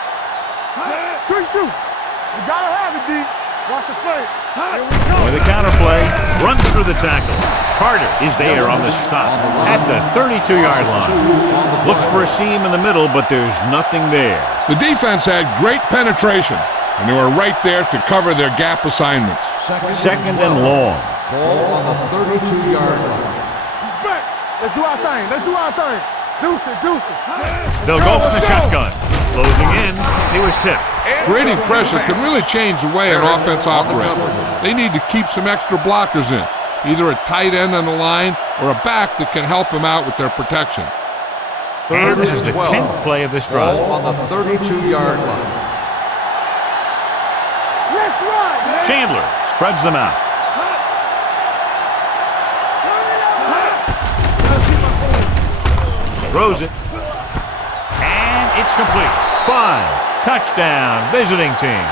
Good shoot. You gotta have it, D. Watch the play. Here we go. With the counter play, runs through the tackle. Carter is there on the stop at the 32-yard line. Looks for a seam in the middle, but there's nothing there. The defense had great penetration, and they were right there to cover their gap assignments. Second and long. Ball on the 32-yard line. He's back. Let's do our thing. Deuce it. They'll go from the shotgun. Closing in, he was tipped. Creating pressure can really change the way an offense operates. They need to keep some extra blockers in, either a tight end on the line or a back that can help them out with their protection. And this is the 10th play of this drive. Ball on the 32-yard line. Let's run. Chandler spreads them out. Throws it. And it's complete. 5. Touchdown, visiting team.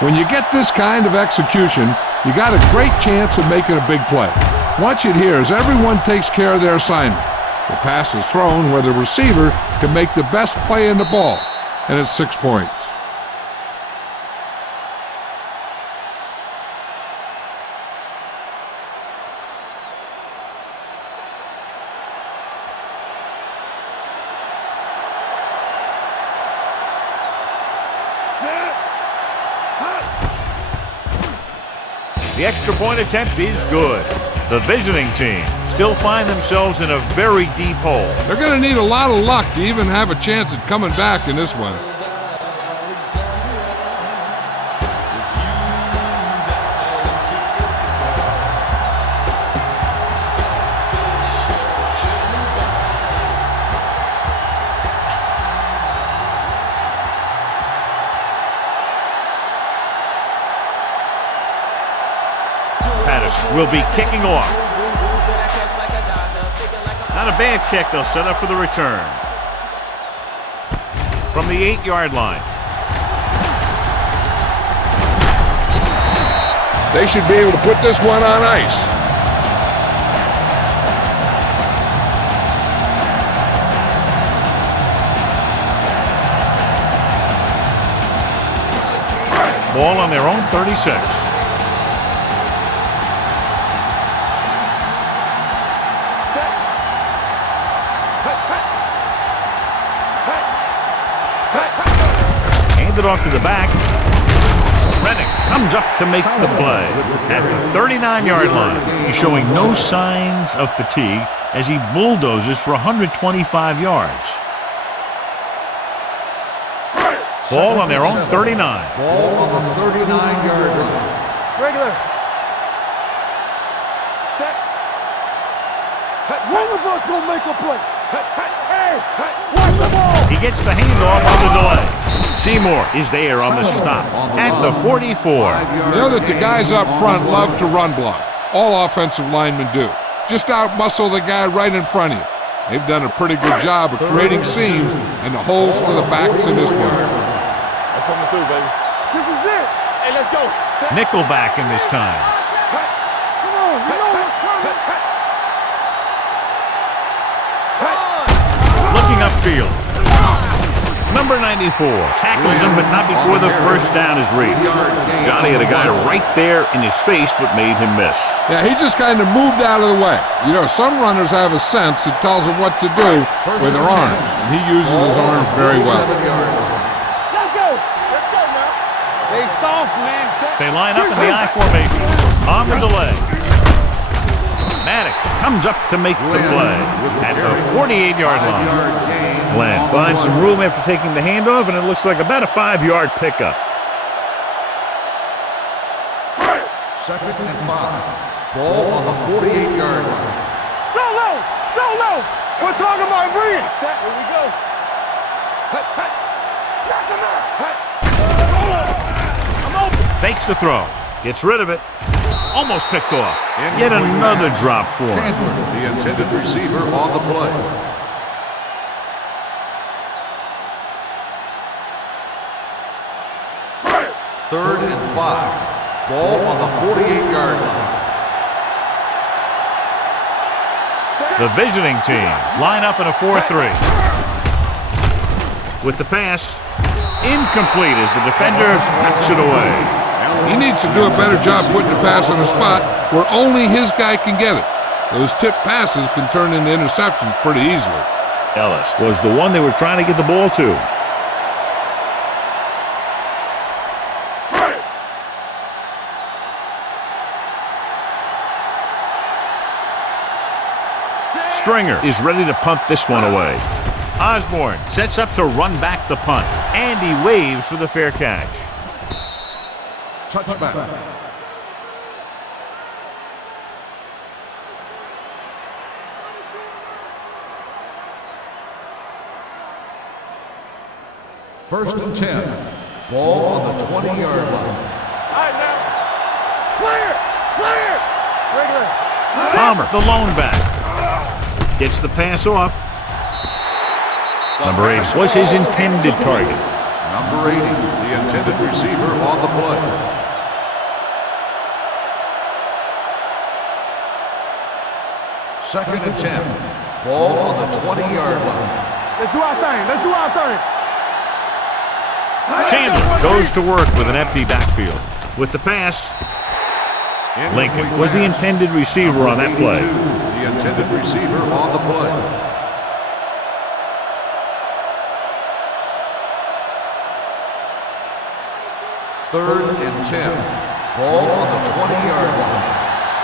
When you get this kind of execution, you got a great chance of making a big play. Watch it here as everyone takes care of their assignment. The pass is thrown where the receiver can make the best play in the ball, and it's 6 points. The extra point attempt is good. The visiting team still find themselves in a very deep hole. They're going to need a lot of luck to even have a chance at coming back in this one. Will be kicking off. Not a bad kick. They'll set up for the return. From the 8-yard line. They should be able to put this one on ice. Ball on their own 36. It off to the back. Reddick comes up to make the play at the 39-yard line. He's showing no signs of fatigue as he bulldozes for 125 yards. Ball on their own 39. Ball on the 39-yard line. Regular. Set. One of us will make a play. Hey, watch the ball. He gets the handoff on the delay. Seymour is there on the stop at the 44. You know that the guys up front love to run block. All offensive linemen do. Just out-muscle the guy right in front of you. They've done a pretty good job of creating seams and the holes for the backs in this one. They're coming through, baby. This is it. Hey, let's go. Nickelback in this time. Come on, you know what's coming. Looking upfield. Number 94 tackles him, but not before the first down is reached. Johnny had a guy right there in his face, but made him miss. Yeah, he just kind of moved out of the way. You know, some runners have a sense that tells them what to do with their arms, and he uses his arms very well. Let's go. Let's go now. They soft, man. They line up in the I formation on the delay. Maddox comes up to make the play at the 48-yard line. Glenn finds some room after taking the handoff, and it looks like about a 5-yard pickup. 2nd and 5. Ball on the 48-yard line. So low. So low. We're talking about breathing. Here we go. Knock him out. I'm open. Fakes the throw. Gets rid of it. Almost picked off. Yet another drop for him. The intended receiver on the play. Third and 5. Ball on the 48-yard line. The visiting team line up in a 4-3. With the pass, incomplete as the defender backs it away. He needs to do a better job putting the pass in a spot where only his guy can get it. Those tip passes can turn into interceptions pretty easily. Ellis was the one they were trying to get the ball to. Stringer is ready to punt this one away. Osborne sets up to run back the punt, and he waves for the fair catch. Touchback. First and 10. Ball on the 20-yard line. All right, now. Clear. Regular. Palmer, the lone back. Gets the pass off. Number 8 was his intended target. Number 80, the intended receiver on the play. Second and 10. Ball on the 20-yard line. Let's do our thing. Chandler goes to work with an empty backfield. With the pass, Lincoln was the intended receiver on that play. The intended receiver on the play. Third and 10. Ball on the 20-yard line.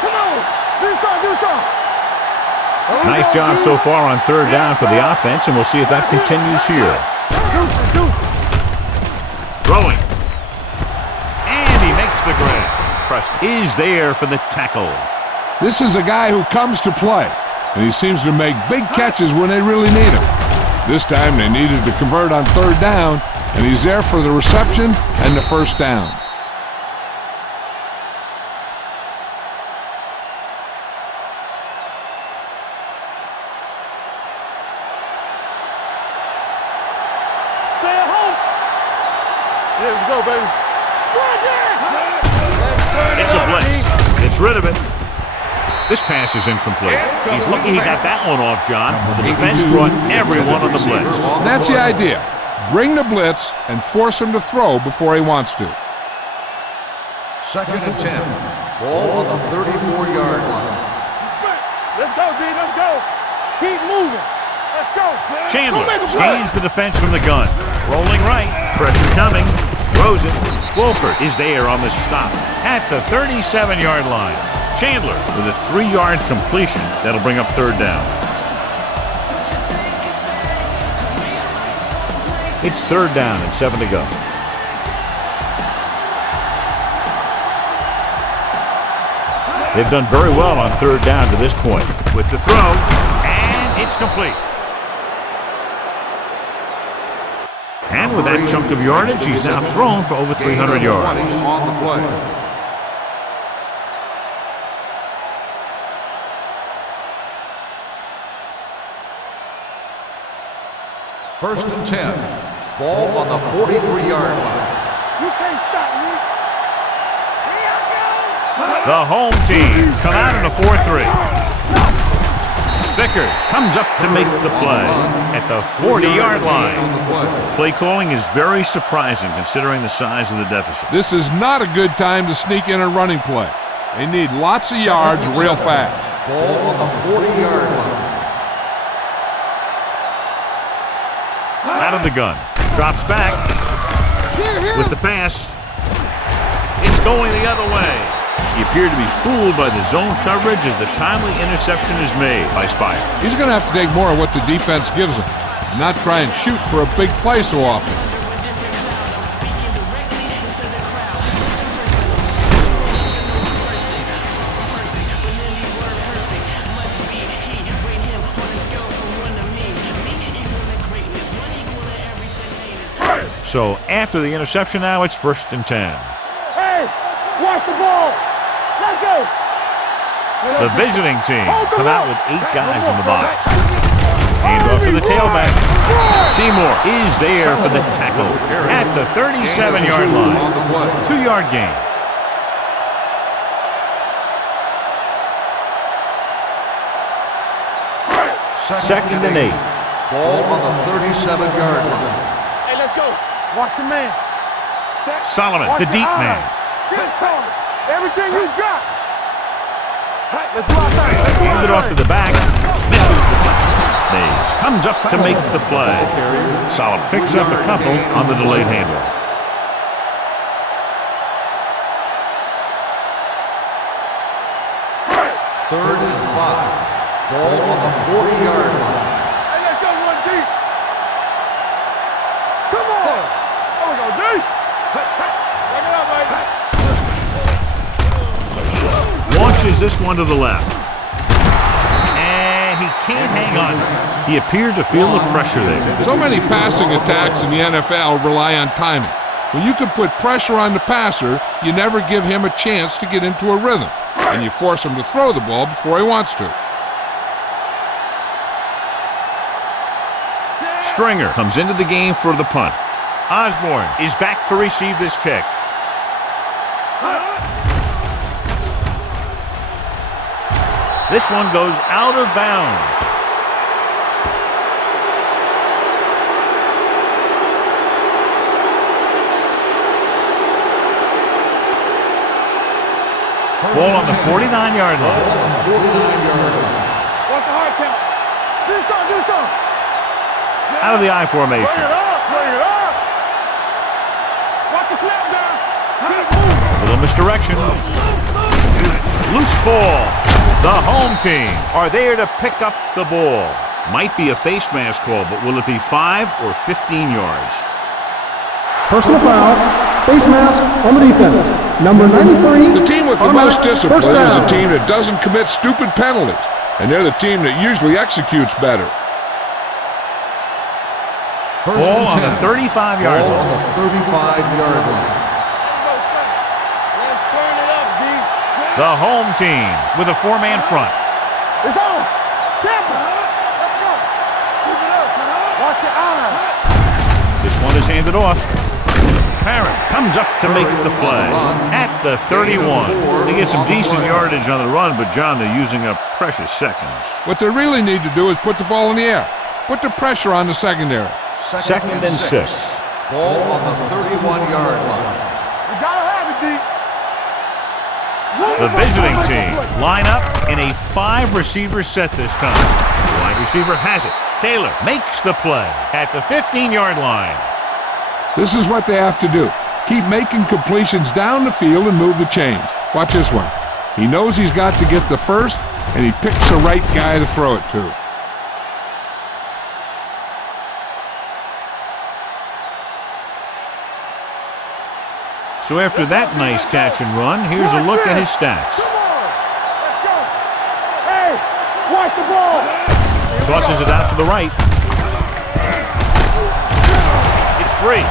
Come on. Do something. Nice job so far on third down for the offense, and we'll see if that continues here. Throwing. And he makes the grab. Preston is there for the tackle. This is a guy who comes to play, and he seems to make big catches when they really need him. This time they needed to convert on third down, and he's there for the reception and the first down. Stay at home. There we go, baby. It's a blitz. Gets rid of it. This pass is incomplete. He's lucky he got that one off, John. The defense brought everyone on the blitz. That's the idea. Bring the blitz and force him to throw before he wants to. 2nd and 10. Ball on the 34-yard line. Let's go, D. Let's go. Keep moving. Let's go. Chandler scans the defense from the gun. Rolling right. Pressure coming. Throws it. Wolford is there on the stop at the 37-yard line. Chandler with a 3-yard completion. That'll bring up third down. It's third down and 7 to go. They've done very well on third down to this point. With the throw, and it's complete. And with that chunk of yardage, he's now thrown for over 300 yards. On the play. First and 10. Ball on the 43-yard line. You can't stop me. The home team come out in a 4-3. Vickers comes up to make the play at the 40-yard line. Play calling is very surprising considering the size of the deficit. This is not a good time to sneak in a running play. They need lots of yards real fast. Ball on the 40-yard line. Out of the gun. Drops back with the pass. It's going the other way. He appeared to be fooled by the zone coverage as the timely interception is made by Spire. He's going to have to take more of what the defense gives him, and not try and shoot for a big play so often. So after the interception now, it's 1st and 10. Hey, watch the ball. Let's go. The visiting team come out with 8 guys in the box. Hand off to the tailback. Seymour is there for the tackle at the 37-yard line. 2-yard gain. Second and 8. Ball on the 37-yard line. Hey, let's go. Watch your man. Solomon, Watch the your deep eyes. man. Get some. Everything you got. Let's do our thing. Let's do our Hand it off to thing. the back. Misses the tackle. Mays comes up to make the play. Solomon picks up a couple on the delayed handoff. Third and 5. Ball on the 40-yard line. Hey, let's go one deep. Come on. There we go, deep. Take it up, baby. Launches this one to the left. And he can't hang on. He appeared to feel the pressure there. So many passing attacks in the NFL rely on timing. When you can put pressure on the passer, you never give him a chance to get into a rhythm, and you force him to throw the ball before he wants to. Stringer comes into the game for the punt. Osborne is back to receive this kick. This one goes out of bounds. Ball on the 49-yard line. Watch the hard count. Do something. Out of the I formation. Bring it up. Watch the snap down. Keep moving. A little misdirection. Loose ball. The home team are there to pick up the ball. Might be a face mask call, but will it be 5 or 15 yards? Personal foul. Face mask on the defense. Number 93. The team with the most discipline is the team that doesn't commit stupid penalties, and they're the team that usually executes better. Ball on the 35-yard line. Ball on the 35-yard line. Let's turn it up, D. The home team with a 4-man front. It's on. Tampa. Let's go. Keep it up. Watch your eyes. This one is handed off. Parrott comes up to make the play at the 31. They get some decent yardage on the run, but, John, they're using up precious seconds. What they really need to do is put the ball in the air. Put the pressure on the secondary. Second and 6. Ball on the 31-yard line. You gotta have it, D. The visiting team line up in a 5-receiver set this time. The wide receiver has it. Taylor makes the play at the 15-yard line. This is what they have to do. Keep making completions down the field and move the chains. Watch this one. He knows he's got to get the first, and he picks the right guy to throw it to. So after that nice catch and run, here's a look at his stats. Come on. Let's go. Hey, watch the ball. Tosses it out to the right. It's free.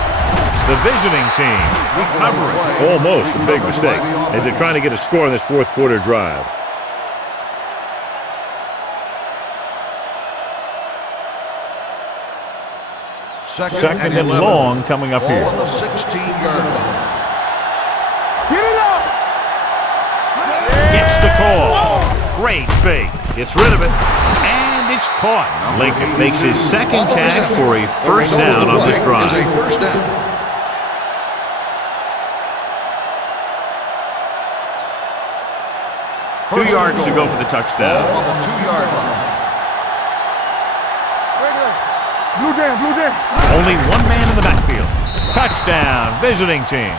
The visiting team recovering. Almost a big mistake as they're trying to get a score in this fourth quarter drive. Second and long coming up here. Ball on the 16-yard line. Get it up. Gets the call. Great fake. Gets rid of it. And it's caught. Lincoln makes his second catch for a first down on this drive. 2 yards to go for the touchdown. Ball on the 2-yard line. Blue jam, blue jam. Only one man in the backfield. Touchdown, visiting team.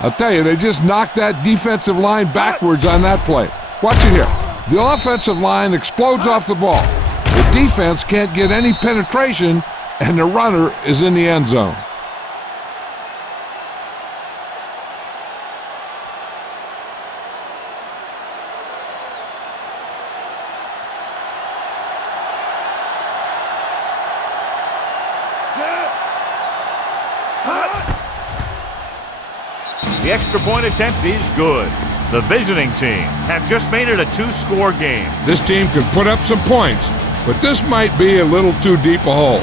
I'll tell you, they just knocked that defensive line backwards on that play. Watch it here. The offensive line explodes off the ball. The defense can't get any penetration, and the runner is in the end zone. The extra point attempt is good. The visiting team have just made it a 2-score game. This team can put up some points, but this might be a little too deep a hole.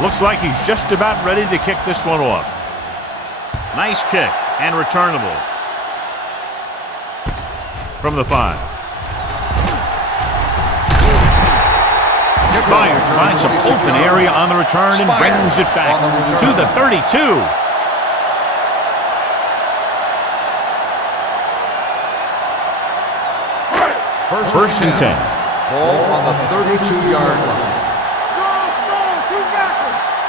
Looks like he's just about ready to kick this one off. Nice kick and returnable. From the 5. Spire finds some open area on the return and brings it back to the 32. First and 10. Ball on the 32-yard line.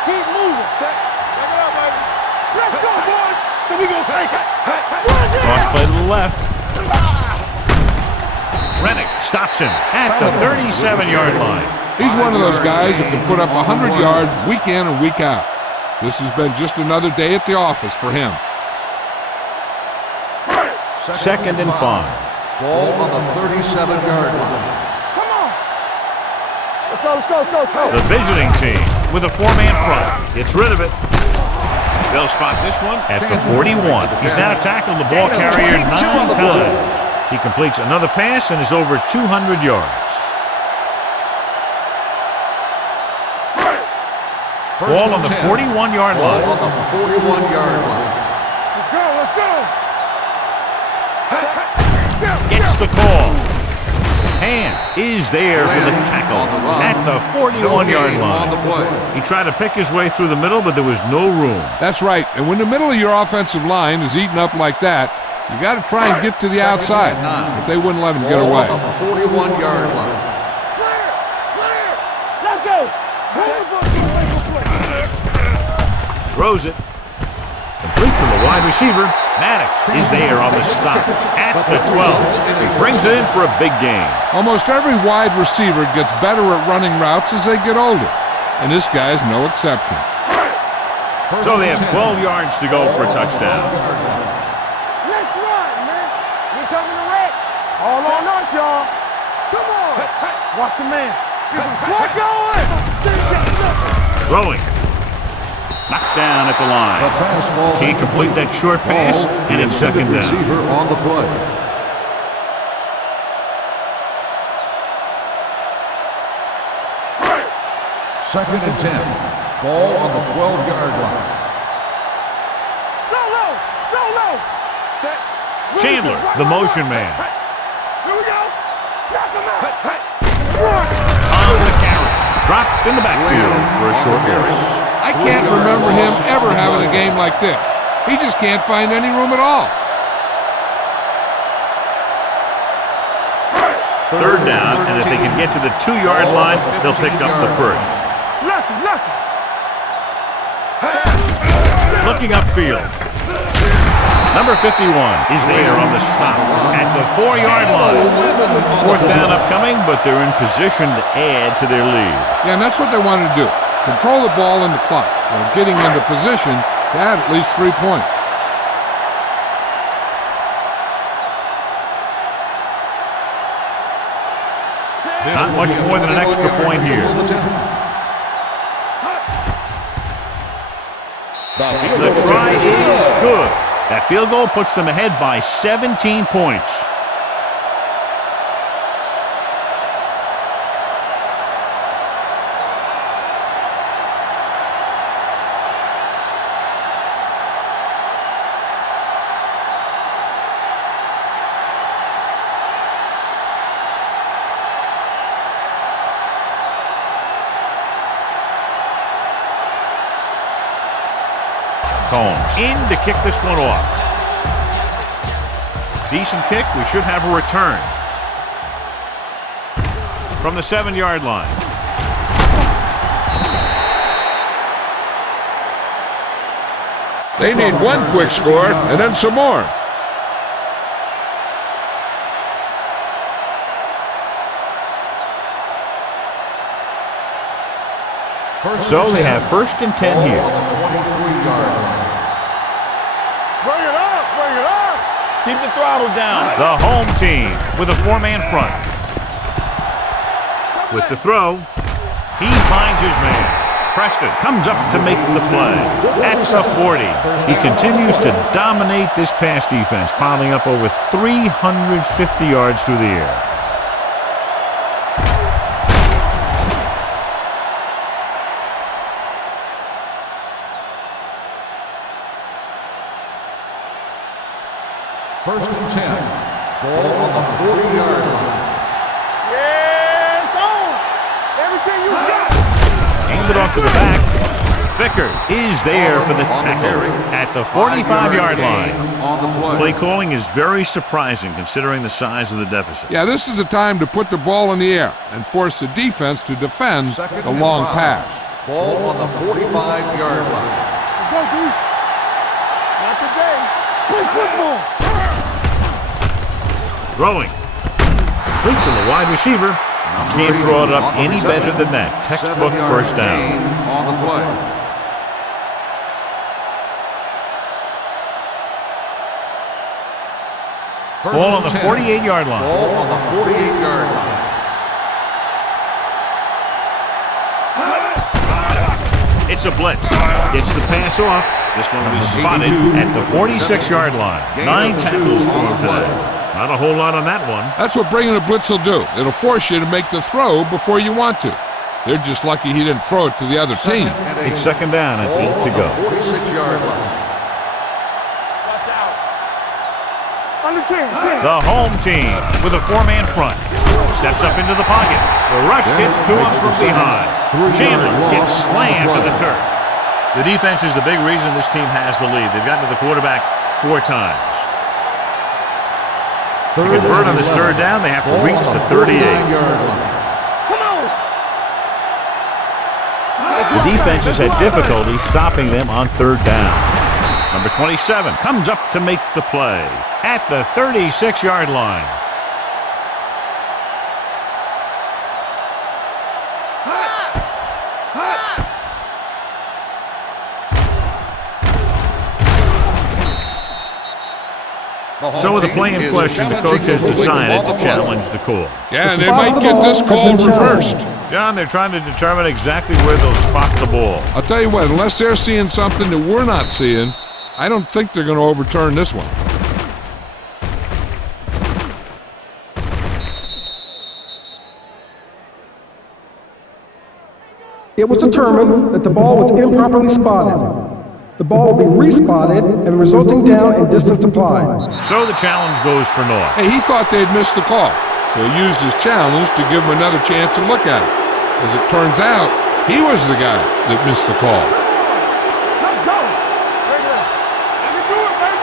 Keep moving. Check it out, baby. Let's go, boys. So we gonna take it. Cross play to the left. Rennick stops him at the 37-yard line. He's one of those guys that can put up 100 yards week in and week out. This has been just another day at the office for him. Second and 5. Ball on the 37-yard line. Come on. Let's go, let's go, let's go, let's go. The visiting team with a 4-man front gets rid of it. They'll spot this one at the 41. He's now tackled the ball carrier 9 times. He completes another pass and is over 200 yards. Ball on the 41-yard line. Ball on the 41-yard line. Let's go, let's go. Gets the call. Hand. is there for the tackle at the 41-yard line. He tried to pick his way through the middle, but there was no room. That's right. And when the middle of your offensive line is eaten up like that, you got to try and get to the outside. But they wouldn't let him get away. On the 41-yard line. Clear! Let's go! Throws it. Complete to the wide receiver. Maddox is there on the stop at the 12. He brings it in for a big gain. Almost every wide receiver gets better at running routes as they get older. And this guy's no exception. So they have 12 yards to go for a touchdown. Let's run, man! We coming to wreck! All on us, y'all! Come on! Watch a man! Get some slot going! Throwing. Knocked down at the line. Can't complete that short pass, and it's second down. Receiver on the play. Second and 10. Ball on the 12-yard line. Solo! Set! Chandler, the motion man. Here we go! Knock him out! On the carry. Dropped in the backfield for a short loss. I can't remember him ever having a game like this. He just can't find any room at all. Third down, and if they can get to the 2-yard line, they'll pick up the first. Lucky! Looking upfield. Number 51 is there on the stop at the 4-yard line. Fourth down upcoming, but they're in position to add to their lead. Yeah, and that's what they wanted to do. Control the ball in the clock while getting into position to add at least 3 points. Not much more than an extra point here. The try is good. That field goal puts them ahead by 17 points. Combs in to kick this one off. Decent kick. We should have a return. From the 7-yard line. They need one quick score and then some more. So they have first and 10 here. Bring it up! Keep the throttle down. The home team with a 4-man front. With the throw, he finds his man. Preston comes up to make the play. At the 40, he continues to dominate this pass defense, piling up over 350 yards through the air. First and 10. Ball on the 40-yard line. Yes, on! Everything you got! Hand it off to the back. Vickers is there for the tackle at the 45-yard line. Play calling is very surprising considering the size of the deficit. Yeah, this is a time to put the ball in the air and force the defense to defend the long pass. Ball on the 45-yard line. Let's go, D. Not today. Play football! Throwing. Complete to the wide receiver. Can't draw it up any better than that. Textbook first down. On the play. Ball on the 48-yard line. Ball on the 48-yard line. It's a blitz. Gets the pass off. This one will be spotted at the 46-yard line. 9 tackles for him today. Not a whole lot on that one. That's what bringing a blitz will do. It'll force you to make the throw before you want to. They're just lucky he didn't throw it to the other team. It's second down and 8 to go. 46-yard line. Watch out. Under 10. The home team with a 4-man front. Steps up into the pocket. The rush gets to him from behind. Chandler gets slammed to the turf. The defense is the big reason this team has the lead. They've gotten to the quarterback 4 times. To convert on this third down, they have to reach the 38. The defense has had difficulty stopping them on third down. Number 27 comes up to make the play at the 36-yard line. So with the play in question, the coach has decided to challenge the call. Yeah, and they might get this call reversed. John, they're trying to determine exactly where they'll spot the ball. I'll tell you what, unless they're seeing something that we're not seeing, I don't think they're going to overturn this one. It was determined that the ball was improperly spotted. The ball will be respotted and the resulting down and distance applied. So the challenge goes for North. Hey, he thought they'd missed the call, so he used his challenge to give him another chance to look at it. As it turns out, he was the guy that missed the call. Let's go. I can do it, baby.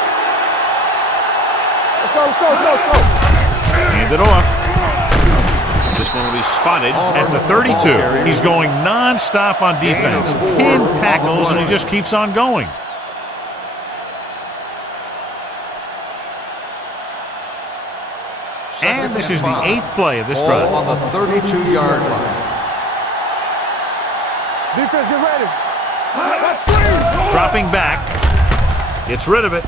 Let's go. Hand it off. This one will be spotted at the 32. He's going non-stop on defense. 10 tackles, and he just keeps on going. And this is the 8th play of this drive. On the 32-yard line. Defense, get ready. Let's screen. Dropping back. Gets rid of it.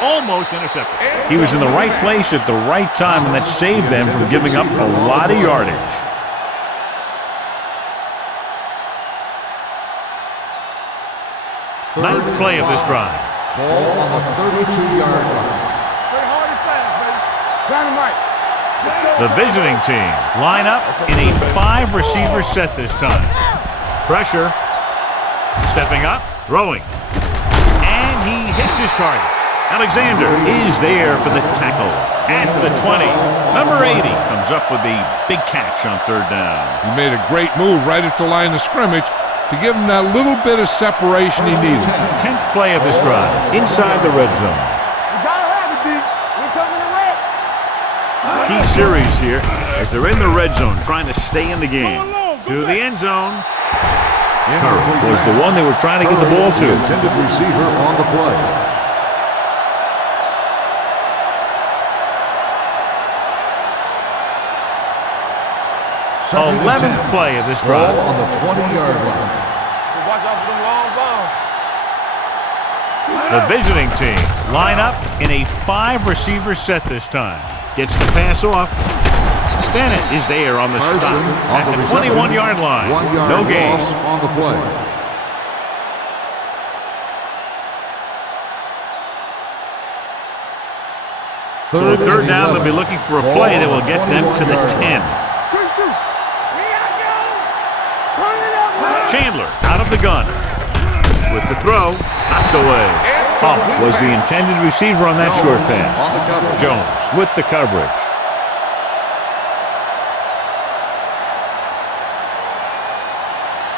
Almost intercepted. He was in the right place at the right time, and that saved them from giving up a lot of yardage. Ninth play of this drive. Ball on the 32-yard line. Play hard and fast, baby. Dynamite. The visiting team line up in a 5-receiver set this time. Pressure. Stepping up. Throwing. And he hits his target. Alexander is there for the tackle at the 20. Number 80 comes up with the big catch on third down. He made a great move right at the line of scrimmage to give him that little bit of separation he needed. 10th play of this drive, inside the red zone. You gotta have it, D. We're coming to red. Key series here as they're in the red zone trying to stay in the game. To the end zone. Turner was the one they were trying to get the ball to. Intended receiver on the play. 11th play of this drive. Ball on the 20-yard line. Watch out for them long balls. The visiting team line up in a 5-receiver set this time. Gets the pass off. Bennett is there on the stop at the 21-yard line. 1 yard No gain. loss on the play. So at third down, they'll be looking for a play that will get them to the 10. Chandler out of the gun with the throw, knocked away. Hump was the intended receiver on that short pass. Jones with the coverage.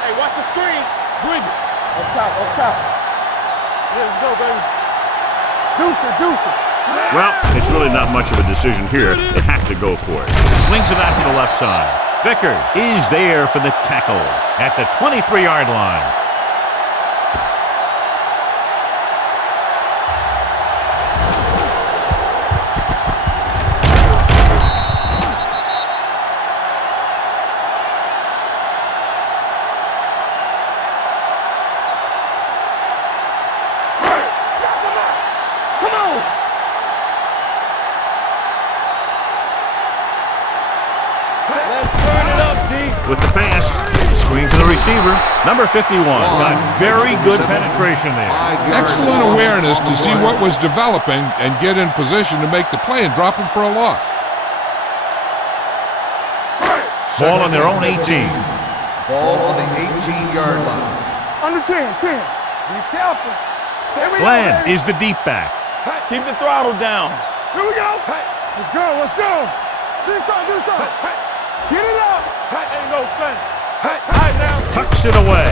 Hey, watch the screen. Bring it. Up top. Let's go, baby. Deuce it. Well, it's really not much of a decision here. They have to go for it. Swings it out to the left side. Vickers is there for the tackle at the 23-yard line. Come on. Let's turn it up, D. With the pass, screen to the receiver. Number 51 got very good penetration there. Excellent awareness to see what was developing and get in position to make the play and drop him for a loss. Ball on their own 18. Ball on the 18-yard line. Under 10. Be careful. Glenn is the deep back. Keep the throttle down. Here we go. Let's go. Do something. Get it up. Ain't no thing. Right now. Tucks it away.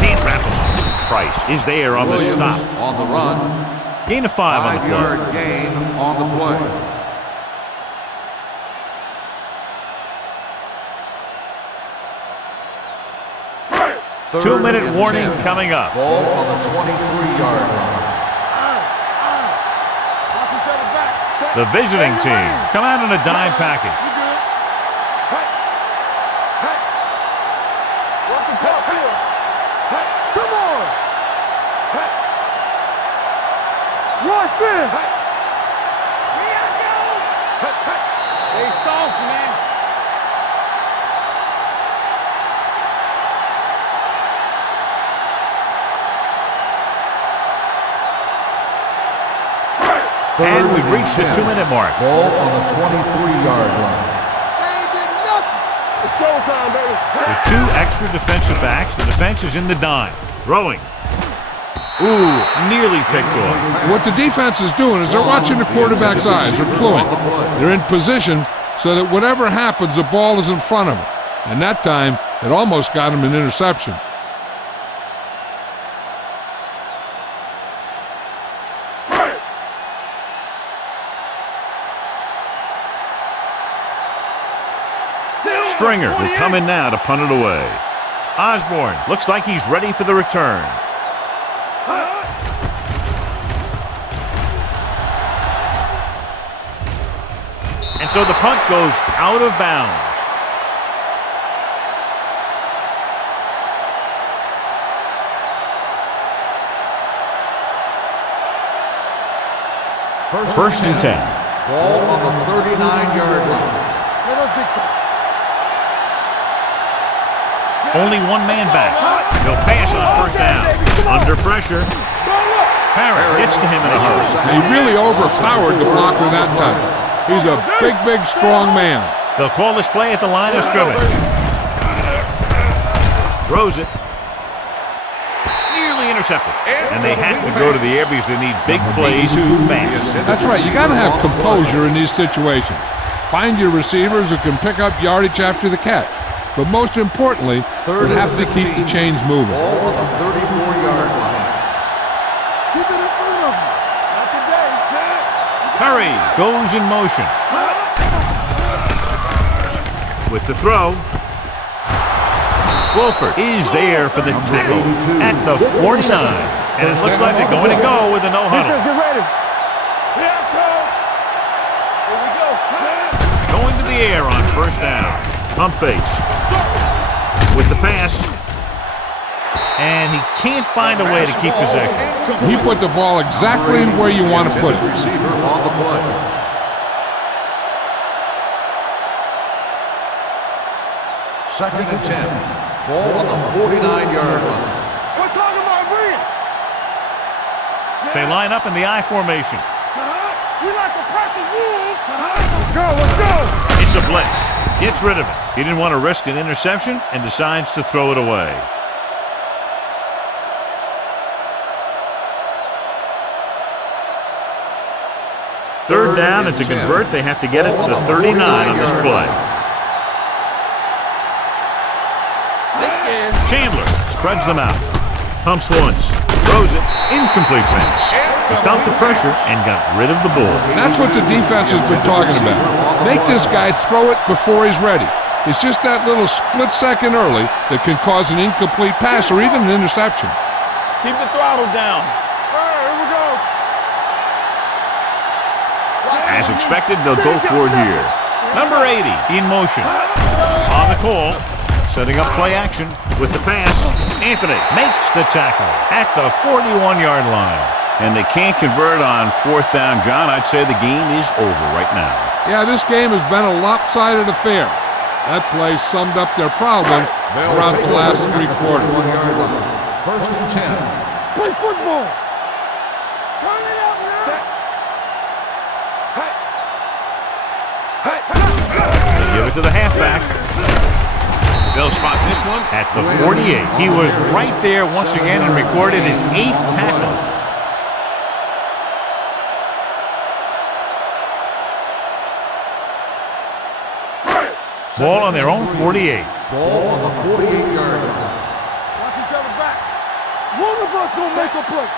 Can't wrap him up. Price is there on the Williams stop. on the run. Gain of 5 on the play. 5-yard gain on the play. Third 2-minute and warning 10. coming up. Ball on the 23-yard line. Watch each other back. The visiting team come out in a dime package. You good. Watch the top here. Come on. Rush in. They soft, man. And we've reached the 2-minute mark. Ball on the 23-yard line. They ain't did nothing. It's showtime, baby. With 2 extra defensive backs, the defense is in the dime. Throwing. Ooh, nearly picked off. What the defense is doing is they're watching the quarterback's eyes. They're cluing. They're in position so that whatever happens, the ball is in front of them. And that time, it almost got him an interception. Stringer will come in now to punt it away. Osborne looks like he's ready for the return. And so the punt goes out of bounds. First and 10. Ball on the 39-yard line. Let us big time. Only one man back. He'll pass on first down. Under pressure. Parrott gets to him in a hurry. He really overpowered the blocker that time. He's a big, strong man. They'll call this play at the line of scrimmage. Throws it. Nearly intercepted. And they have to go to the air because they need big plays fast. That's right. You got to have composure in these situations. Find your receivers who can pick up yardage after the catch. But most importantly, you have to keep the chains moving. Ball on the 34-yard line. Keep it in front of him. Not today, Sam. Curry goes in motion. With the throw. Wolford is there for the tackle at the 49. And it looks like they're going to go with a no-huddle. Defense, get ready. Here I come. Here we go. Going to the air on first down. Pump fakes. With the pass. And he can't find a way to keep possession. He put the ball exactly in where you want to put it. Receiver on the play. Second and 10. Ball on the 49-yard line. We're talking about bringing. They line up in the I formation. We like to practice rules. Let's go. It's a blitz. Gets rid of it. He didn't want to risk an interception and decides to throw it away. Third down, and to convert, they have to get it to the 39 on this play. Chandler spreads them out. Pumps once. Throws it. Incomplete pass. He felt the pressure and got rid of the ball. That's what the defense has been talking about. Make this guy throw it before he's ready. It's just that little split second early that can cause an incomplete pass or even an interception. Keep the throttle down. All right, here we go. As expected, they'll go for it here. Number 80 in motion. On the call. Setting up play action with the pass. Anthony makes the tackle at the 41-yard line. And they can't convert on fourth down, John. I'd say the game is over right now. Yeah, this game has been a lopsided affair. That play summed up their problems throughout the last 3 quarters. First and 10. Play football. Turn it up now. They give it to the halfback. They'll spot this one at the 48. He was right there once again and recorded his 8th tackle. Ball on their own 48. Ball on the 48-yard line. Watch each other back. One of us gonna make a play.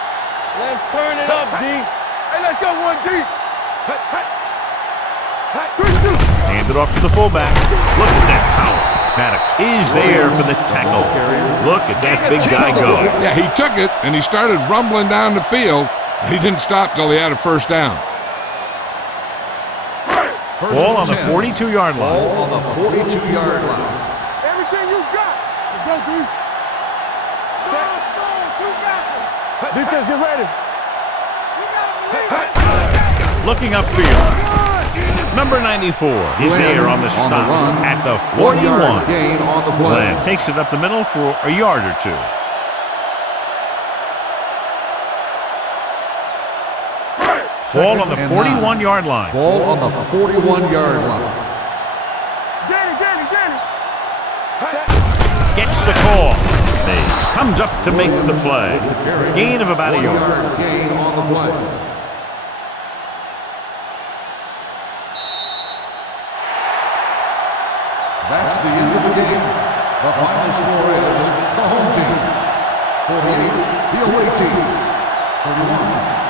Let's turn it up, D. Hey, let's go one deep. Hand it off to the fullback. Look at that power. Maddox is there for the tackle. Look at that big guy go. Yeah, he took it, and he started rumbling down the field. He didn't stop till he had a first down. Ball on the 42-yard line. Ball on the 42-yard line. Everything you got. Let's go, D. Defense, get ready. Looking upfield. Number 94 is there on the stop at the 41. Gain on the play. Glenn takes it up the middle for a yard or two. Ball on the 41-yard line. Ball on the 41-yard line. Danny. Gets the call. Mays comes up to make the play. Gain of about a yard. Gain on the play. That's the end of the game. The final score is the home team 48, the away team 31.